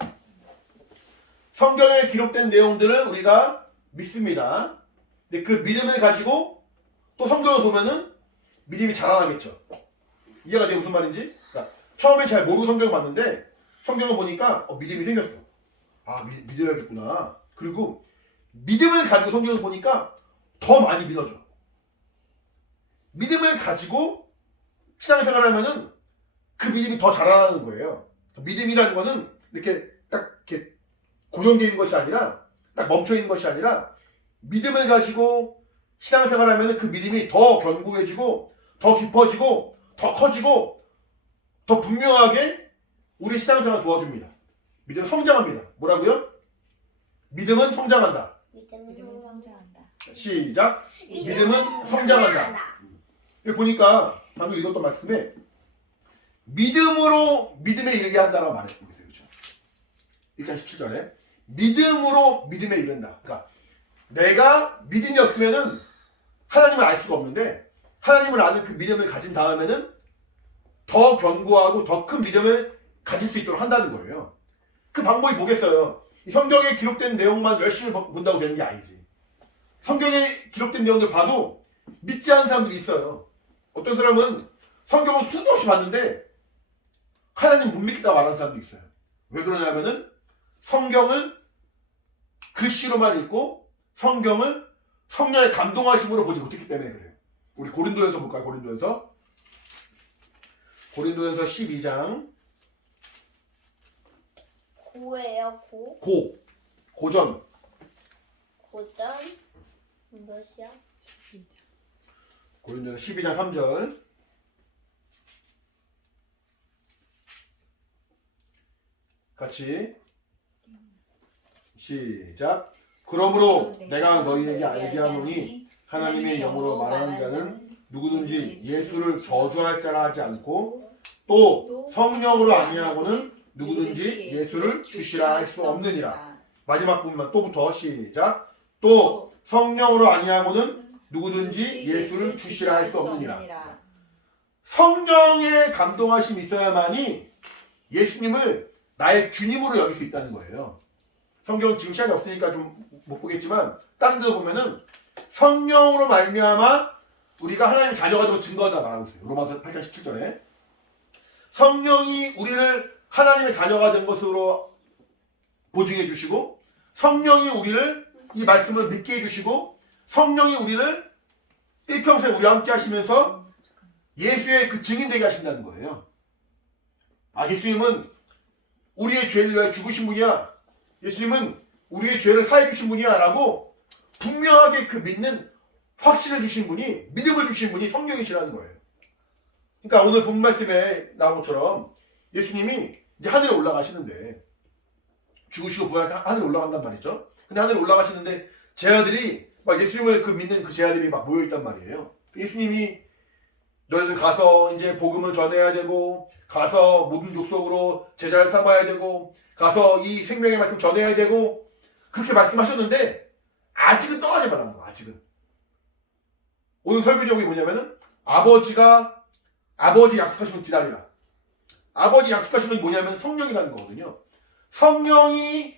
성경에 기록된 내용들을 우리가 믿습니다. 근데 그 믿음을 가지고 또 성경을 보면은 믿음이 자라나겠죠. 이해가 돼요? 무슨 말인지? 그러니까 처음에 잘 모르고 성경을 봤는데 성경을 보니까 믿음이 생겼어. 믿어야겠구나. 그리고 믿음을 가지고 성경을 보니까 더 많이 믿어져. 믿음을 가지고 신앙생활을 하면은 그 믿음이 더 자라나는 거예요. 믿음이라는 거는 이렇게 딱 이렇게 고정되어 있는 것이 아니라 딱 멈춰 있는 것이 아니라 믿음을 가지고 신앙생활을 하면은 그 믿음이 더 견고해지고 더 깊어지고 더 커지고 더 분명하게 우리 신앙생활을 도와줍니다. 믿음은 성장합니다. 뭐라고요? 믿음은 성장한다. 믿음은 성장한다. 시작. 믿음은 성장한다. 여기 보니까 방금 읽었던 말씀에 믿음으로 믿음에 이르게 한다라고 말했어요. 그렇죠? 1장 17절에 믿음으로 믿음에 이른다. 그러니까 내가 믿음이 없으면은 하나님을 알 수가 없는데 하나님을 아는 그 믿음을 가진 다음에는 더 견고하고 더 큰 믿음을 가질 수 있도록 한다는 거예요. 그 방법이 뭐겠어요? 이 성경에 기록된 내용만 열심히 본다고 되는 게 아니지. 성경에 기록된 내용들 봐도 믿지 않는 사람들이 있어요. 어떤 사람은 성경을 수도 없이 봤는데 하나님 못 믿겠다 말하는 사람도 있어요. 왜 그러냐면은 성경을 글씨로만 읽고 성경을 성령의 감동하심으로 보지 못했기 때문에 그래요. 우리 고린도전서 볼까요? 고린도전서 12장 고예요, 고? 고전 고전 몇이야? 고린도전서 12장 3절 같이 시작. 그러므로 내가 너희에게 알게 하노니 하나님의 영으로 말하는 자는 누구든지 예수를 저주할 자라 하지 않고 또 성령으로 아니하고는 누구든지 예수를 주시라 할 수 없느니라. 마지막 부분만 또부터 시작. 또 성령으로 아니하고는 누구든지 예수를 주시라 할 수 없느니라. 성령의 감동하심이 있어야만이 예수님을 나의 주님으로 여길 수 있다는 거예요. 성경은 지금 시간이 없으니까 좀 못 보겠지만 다른 데도 보면은 성령으로 말미암아 우리가 하나님의 자녀가 되고 증거한다 말하고 있어요. 로마서 8장 17절에 성령이 우리를 하나님의 자녀가 된 것으로 보증해 주시고 성령이 우리를 이 말씀을 믿게 해주시고 성령이 우리를 일평생 우리와 함께 하시면서 예수의 그 증인 되게 하신다는 거예요. 아, 예수님은 우리의 죄를 위하여 죽으신 분이야. 예수님은 우리의 죄를 사해 주신 분이야 라고 분명하게 그 믿는 확신을 주신 분이, 믿음을 주신 분이 성령이시라는 거예요. 그러니까 오늘 본 말씀에 나온 것처럼 예수님이 이제 하늘에 올라가시는데, 죽으시고 부활 하늘에 올라간단 말이죠. 근데 하늘에 올라가시는데 제자들이 막 예수님을 그 믿는 그 제자들이 막 모여있단 말이에요. 예수님이 너희들 가서 이제 복음을 전해야 되고, 가서 모든 족속으로 제자를 삼아야 되고, 가서 이 생명의 말씀 전해야 되고, 그렇게 말씀하셨는데 아직은 떠나지 말라는 거야. 아직은. 오늘 설교 제목이 뭐냐면은 아버지 약속하시면 기다리라. 아버지 약속하시면 뭐냐면 성령이라는 거거든요. 성령이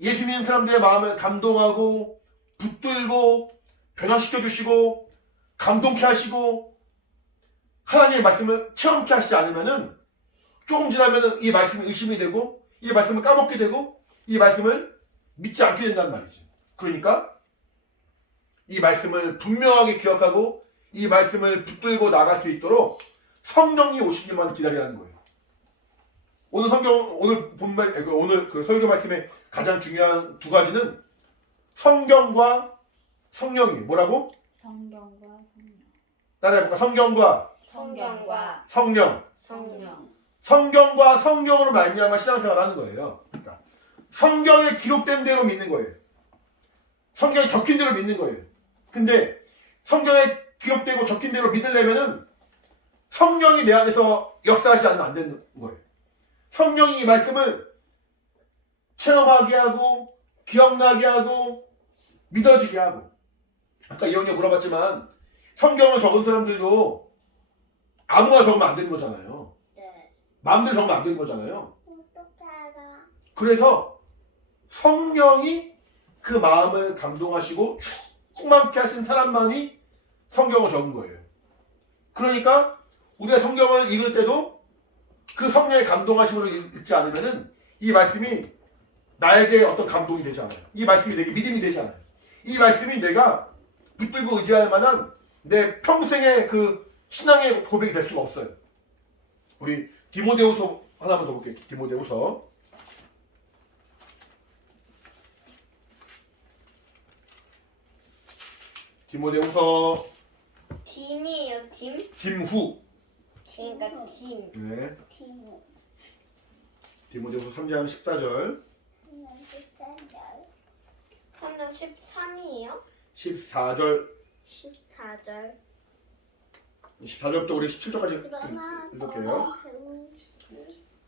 예수 믿는 사람들의 마음을 감동하고 붙들고 변화시켜 주시고 감동케 하시고 하나님의 말씀을 체험케 하시지 않으면은 조금 지나면은 이 말씀이 의심이 되고 이 말씀을 까먹게 되고 이 말씀을 믿지 않게 된다는 말이지. 그러니까 이 말씀을 분명하게 기억하고 이 말씀을 붙들고 나갈 수 있도록 성령이 오시기만 기다리라는 거예요. 오늘 그 설교 말씀의 가장 중요한 두 가지는 성경과 성령이 뭐라고? 성경과 성령. 따라해볼까? 성경과 성령. 성경과 성령으로 말미암아 신앙생활하는 거예요. 그러니까 성경에 기록된 대로 믿는 거예요. 성경에 적힌 대로 믿는 거예요. 근데 성경에 기록되고 적힌 대로 믿으려면은 성령이 내 안에서 역사하시지 않으면 안 되는 거예요. 성령이 이 말씀을 체험하게 하고 기억나게 하고 믿어지게 하고. 아까 이현이가 물어봤지만 성경을 적은 사람들도 아무나 적으면 안 되는 거잖아요. 네. 마음대로 적으면 안 되는 거잖아요. 어떻게 알아? 그래서 성령이 그 마음을 감동하시고 충만케 하신 사람만이 성경을 적은 거예요. 그러니까 우리가 성경을 읽을 때도 그 성령의 감동하심으로 읽지 않으면은 이 말씀이 나에게 어떤 감동이 되지 않아요. 이 말씀이 내게 믿음이 되지 않아요. 이 말씀이 내가 붙들고 의지할 만한 내 평생의 그 신앙의 고백이 될 수가 없어요. 우리 디모데후서 하나만 더 볼게요. 디모데후서 팀이에요, 팀? 김후. 그러니까 팀. 네. 팀. 디모데후서 3장 14절. 3장 13이에요? 14절. 14절. 14절부터 우리 17절까지 그러나 읽을게요.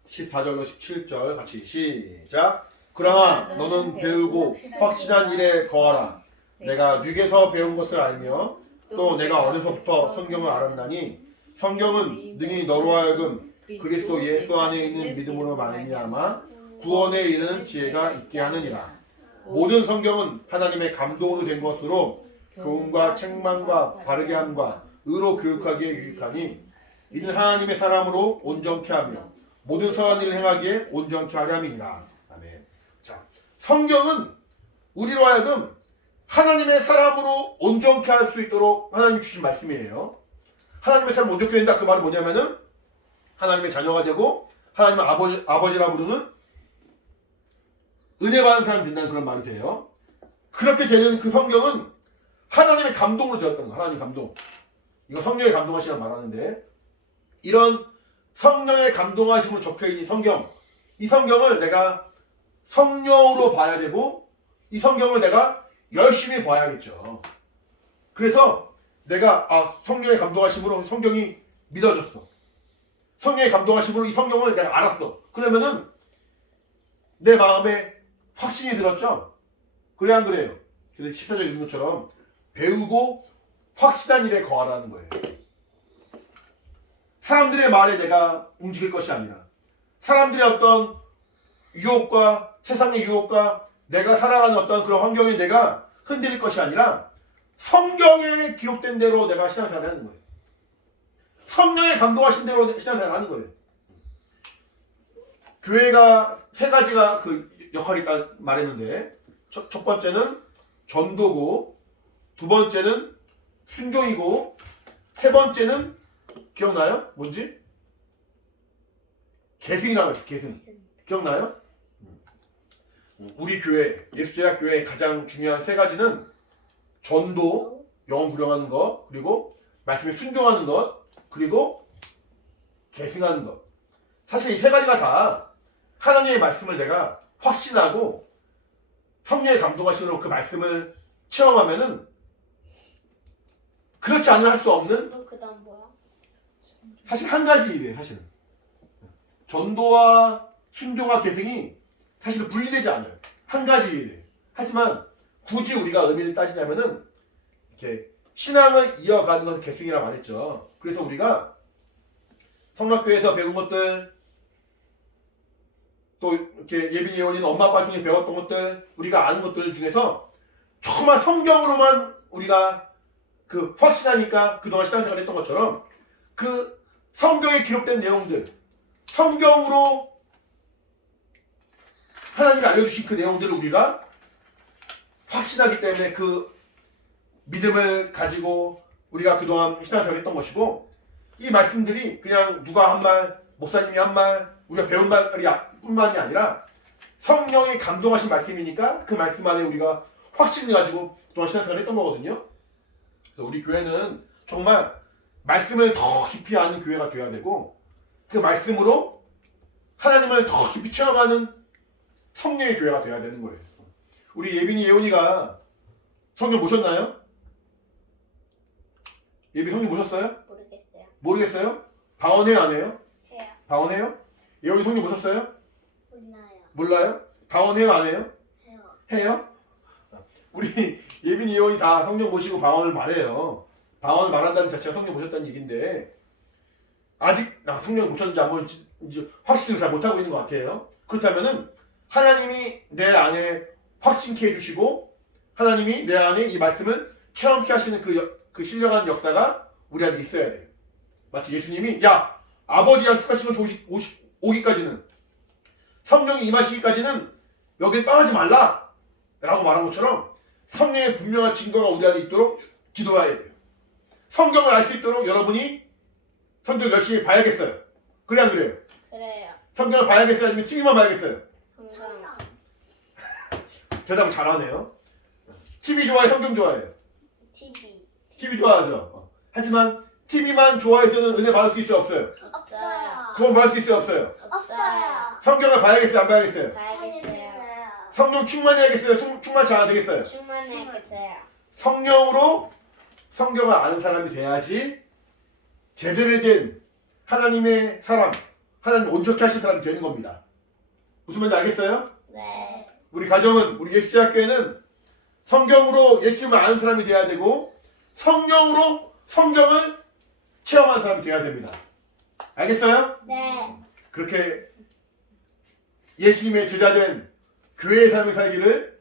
14절로 17절 같이 시작. 그러나 너는 배우고 확신한 일에 거하라. 내가 뉘게서 배운 것을 알며 또 내가 어려서부터 성경을 알았나니 성경은 능히 너로 하여금 그리스도 예수 안에 있는 믿음으로 말미암아 구원에 이르는 지혜가 있게 하느니라. 모든 성경은 하나님의 감동으로 된 것으로 교훈과 책망과 바르게 함과 의로 교육하기에 유익하니 이는 하나님의 사람으로 온전케 하며 모든 선한 일을 행하기에 온전케 하려 함이니라. 아멘. 자, 성경은 우리로 하여금 하나님의 사람으로 온전케 할 수 있도록 하나님 주신 말씀이에요. 하나님의 사람 온전케 된다. 그 말은 뭐냐면은 하나님의 자녀가 되고 하나님의 아버지라 부르는 은혜 받은 사람이 된다는 그런 말이 돼요. 그렇게 되는 그 성경은 하나님의 감동으로 되었다는 거예요. 하나님 감동. 이거 성령의 감동하시라고 말하는데 이런 성령의 감동하심으로 적혀있는 성경, 이 성경을 내가 성령으로 봐야 되고 이 성경을 내가 열심히 봐야겠죠. 그래서 내가 성령의 감동하심으로 성경이 믿어졌어. 성령의 감동하심으로 이 성경을 내가 알았어. 그러면은 내 마음에 확신이 들었죠. 그래 안 그래요? 그래서 14절 읽는 것처럼 배우고 확신한 일에 거하라는 거예요. 사람들의 말에 내가 움직일 것이 아니라 사람들의 어떤 유혹과 세상의 유혹과 내가 살아가는 어떤 그런 환경에 내가 흔들릴 것이 아니라 성경에 기록된 대로 내가 신앙생활을 하는 거예요. 성령의 감동하신 대로 신앙생활을 하는 거예요. 교회가 세 가지가 그 역할이 있다 말했는데 첫 번째는 전도고 두 번째는 순종이고 세 번째는 기억나요? 뭔지? 계승이라고 했어요. 계승. 기억나요? 우리 교회, 예수제약교회의 가장 중요한 세 가지는 전도, 영혼 부령하는 것, 그리고 말씀에 순종하는 것, 그리고 계승하는 것. 사실 이 세 가지가 다 하나님의 말씀을 내가 확신하고 성령의 감동하심으로 그 말씀을 체험하면은 그렇지 않으면 할 수 없는 그다음 뭐야? 사실 한 가지 일이에요. 사실은 전도와 순종과 계승이 사실은 분리되지 않아요. 한 가지 일이에요. 하지만 굳이 우리가 의미를 따지자면은 이렇게 신앙을 이어가는 것을 계승이라고 말했죠. 그래서 우리가 성락교회에서 배운 것들, 또 이렇게 예빈이 예원이는 엄마 아빠 통해 배웠던 것들, 우리가 아는 것들 중에서 정말 성경으로만 우리가 그 확신하니까 그동안 신앙생활 했던 것처럼 그 성경에 기록된 내용들, 성경으로 하나님이 알려주신 그 내용들을 우리가 확신하기 때문에 그 믿음을 가지고 우리가 그동안 신앙생활 했던 것이고, 이 말씀들이 그냥 누가 한 말, 목사님이 한 말, 우리가 배운 말이 뿐만이 아니라 성령이 감동하신 말씀이니까 그 말씀 안에 우리가 확신을 가지고 그동안 신앙생활 했던 거거든요. 그래서 우리 교회는 정말 말씀을 더 깊이 아는 교회가 되어야 되고, 그 말씀으로 하나님을 더 깊이 체험하는 성령의 교회가 되어야 되는 거예요. 우리 예빈이 예원이가 성경 보셨나요? 예빈 성경 보셨어요? 모르겠어요. 모르겠어요? 방언해요 안 해요? 해요. 방언해요? 예원이 성경 보셨어요? 몰라요. 몰라요? 방언해요 안 해요? 해요. 해요? 우리 예빈이 예원이 다 성경 보시고 방언을 말해요. 방언을 말한다는 자체가 성경 보셨다는 얘기인데 아직 성경 보셨는지 안 보셨는지 확신을 잘 못하고 있는 것 같아요. 그렇다면은 하나님이 내 안에 확신케 해주시고 하나님이 내 안에 이 말씀을 체험케 하시는 그 신령한 역사가 우리 안에 있어야 돼요. 마치 예수님이 야 아버지 약속하신 건 오기까지는, 성령이 임하시기까지는 여길 떠나지 말라 라고 말한 것처럼 성령의 분명한 증거가 우리 안에 있도록 기도해야 돼요. 성경을 알 수 있도록 여러분이 성경 열심히 봐야겠어요. 그래 안 그래요? 그래요. 성경을 봐야겠어요? 아니면 TV만 봐야겠어요? 성경. 대답을 잘하네요. TV 좋아해? 성경 좋아해요? TV. TV 좋아하죠. 하지만 TV만 좋아해서는 은혜 받을 수 있어요? 없어요? 없어요. 구원 받을 수 있어요? 없어요? 없어요. 성경을 봐야겠어요? 안 봐야겠어요? 봐야겠어요. 성령 충만해야겠어요? 충만치 않아 되겠어요? 충만해야겠어요. 성령으로 성경을 아는 사람이 돼야지 제대로 된 하나님의 사람, 하나님 온전케 하신 사람이 되는 겁니다. 무슨 말인지 알겠어요? 네. 우리 가정은, 우리 예수대학교에는 성경으로 예수님을 아는 사람이 돼야 되고 성령으로 성경을 체험하는 사람이 돼야 됩니다. 알겠어요? 네. 그렇게 예수님의 제자된 교회의 삶을 살기를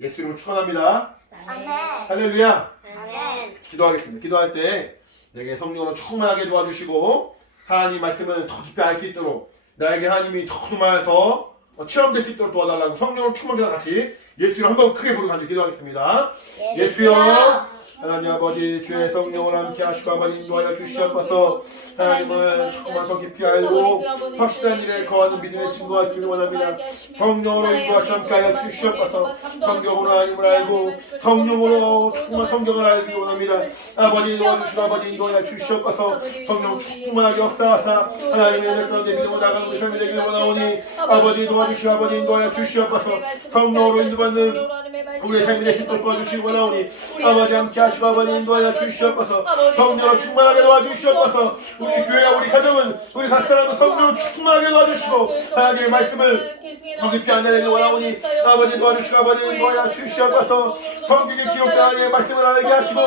예수님으로 축원합니다. 아멘. 할렐루야. 아멘. 기도하겠습니다. 기도할 때 내게 성령으로 충만하게 도와주시고 하나님 말씀을 더 깊이 알 수 있도록 나에게 하나님이 정말 더 체험될 수 있도록 도와달라고 성령으로 충만하게 같이 예수님 한번 크게 부르고 같이 기도하겠습니다. 예수여 하나님 아버지 주의 성령을 함께 하시고 아버지 인도하여 주시옵소서. 하나님을 정말 더 깊이 알고 확실한 일에 거하는 믿음의 증거가 되기를 원합니다. 성령으로 인도하시 함께 하여 주시옵소서. 성경으로 하나님을 알고 성령으로 정말 성경을 알기 원합니다. 아버지 인도하시고 아버지 인도하여 주시옵소서. 성령 충만하게 역사하사 하나님의 은혜 가운데 믿음으로 나가는 우리 삶이 되기를 원하오니 아버지 도와주시고 아버지 인도하여 주시옵소서. 성령으로 인도받는 우리의 삶이 되기를 도와주시기 원하오니 아버지 함께 하시고 아버지 인도하여 주시옵소서. 성령으로 충만하게 도와주시옵소서. 우리 교회와 우리 가정은 우리 각 사람은 성령으로 충만하게 도와주시고 하나님의 말씀을 더 깊이 알려내기 원하오니 아버지 도와주시고 아버지 인도하여 주시옵소서. 성경에 기록된 하나님의 말씀을 알게 하시고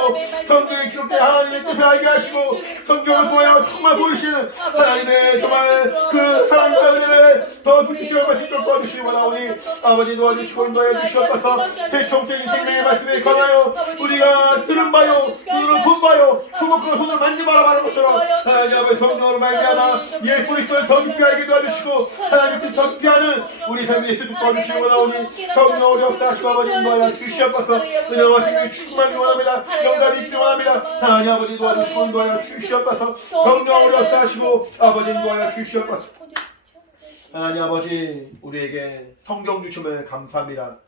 성경에 기록된 하나님의 뜻을 알게 하시고 성경을 통하여 정말 보이시는 하나님의 정말 그 사랑과 은혜를 더 깊이 체험할 수 있도록 도와주시기 원하오니 아버지 도와주시고 인도하여 주시옵소서. 대청생 생명의 말씀에 관하여 우리가 들은 바요 눈으로 본 바요 주먹과 손을 만지마라 말한 것처럼 하나님 아버지 성령으로 말미암아 예수 그리스도를 더 깊이 알게 도와주시고 하나님께 더 깊이 하는 우리 삶의 예수를 도와주시고 나오니 성령으로 역사하시고 아버지 인도하여 주시옵소서. 은혜와 생명이 충만하기 원합니다. 영감이 있기 원합니다. 하나님 아버지 도와주시고 인도하여 주시옵소서. 성령으로 역사하시고 아버지 인도하여 주시옵소서. 하나님 아버지 우리에게 성경 주심을 감사합니다.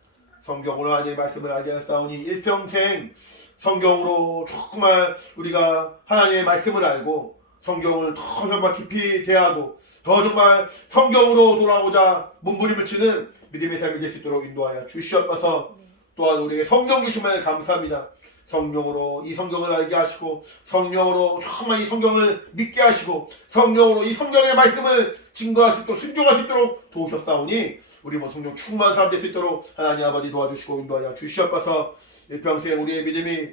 성경으로 하나님의 말씀을 알게 하사오니 일평생 성경으로 정말 우리가 하나님의 말씀을 알고 성경을 더 정말 깊이 대하고 더 정말 성경으로 돌아오자 몸부림을 치는 믿음의 삶이 될 수 있도록 인도하여 주시옵소서. 또한 우리에게 성경 주심을 감사합니다. 성령으로 이 성경을 알게 하시고 성령으로 정말 이 성경을 믿게 하시고 성령으로 이 성경의 말씀을 증거할 수 있도록 순종할 수 있도록 도우셨사오니 우리 모두 성령 충만한 사람 될 수 있도록 하나님 아버지 도와주시고 인도하여 주시옵소서. 일평생 우리의 믿음이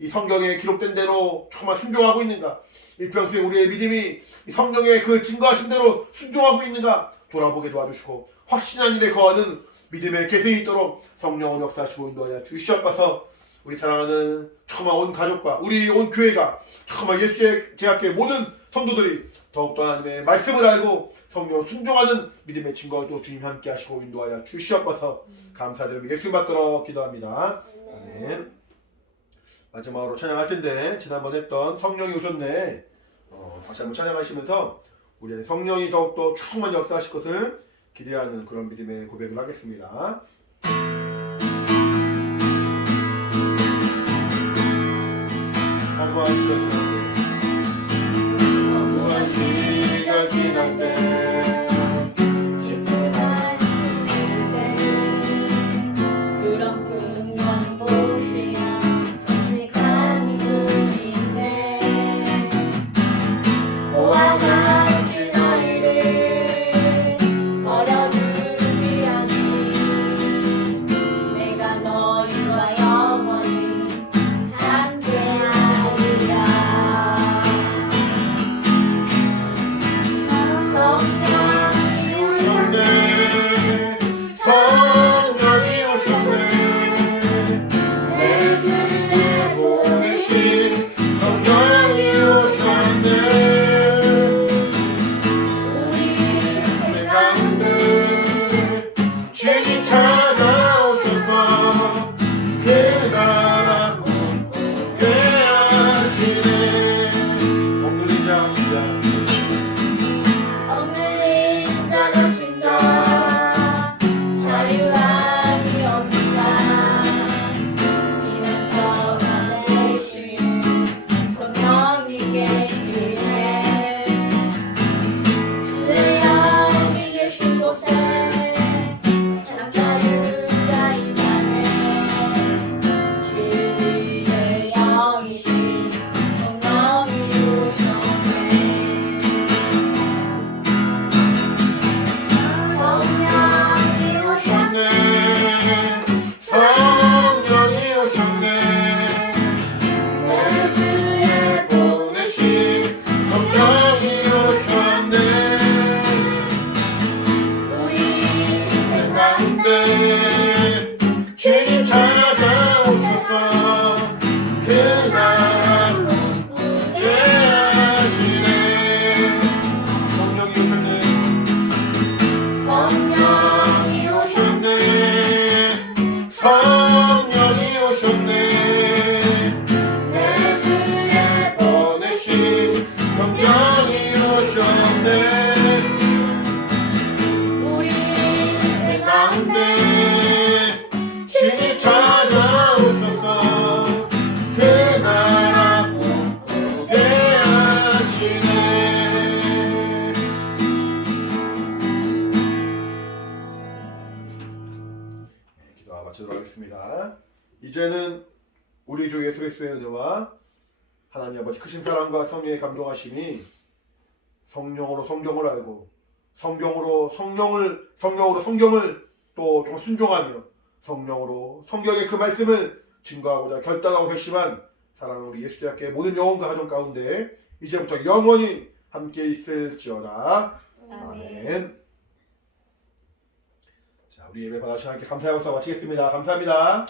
이 성경에 기록된 대로 정말 순종하고 있는가, 일평생 우리의 믿음이 이 성경의 그 증거하신 대로 순종하고 있는가 돌아보게 도와주시고 확신한 일에 거하는 믿음의 계승이 있도록 성령을 역사하시고 인도하여 주시옵소서. 우리 사랑하는 정말 온 가족과 우리 온 교회가 정말 예수의 제약교회 모든 성도들이 더욱더 하나님의 말씀을 알고 성령을 순종하는 믿음의 증거를 또 주님 함께 하시고 인도하여 주시옵소서. 감사드리며 예수 받들어 기도합니다. 아멘. 마지막으로 찬양할 텐데 지난번에 했던 성령이 오셨네 다시 한번 찬양하시면서 우리의 성령이 더욱더 충만히 역사하실 것을 기대하는 그런 믿음의 고백을 하겠습니다. 허무한 시절 지날 때 깊은 말씀해 줄때 그런 긍휼 보시면 간직한 믿음인데 보아 같이 너희를 버려두지 않니 내가 너희와 영원히 함께하리라. 성령이 오셨네 성령이 오셨네 내 주에 보내신 성령이 오셨네 우리 인생 가운데 주님 찾아오셔서 그 나라 꿈꾸게 하시네. 억눌린 자 진짜 억눌린 자 거친다 자유함이 없다 피난처가 되신 성령이 계시네 주의 영이 계신 곳에 잠자는 자 입안에 주의 영이신 성령이 오셨네. 성령이 오셨네 성령이 오셨네 내 주에 보내신 성령이 오셨네 우리 인생 가운데 주님 찾아오셔서 그 나라 꿈꾸게 하시네. 성령이 오셨네 성령이 오셨네 내 주에 보내신 성령이 오셨네 우리 인생 가운데 주님 찾아오셔서 그 나라 꿈꾸게 하시네. 기도와 마치도록 하겠습니다. 이제는 우리 주 예수 그리스도의 은혜와 하나님 아버지 크신 사랑과 성령의 감동하심이 성령으로 성경을 알고 성경으로 성경을 또 좀 순종하며 성령으로 성경의 그 말씀을 증거하고자 결단하고 결심한 사랑하는 우리 예수대학교의 모든 영혼과 가정 가운데 이제부터 영원히 함께 있을지어다. 아멘. 자, 우리 예배 받아주신 하나님께 감사의 박수 마치겠습니다. 감사합니다.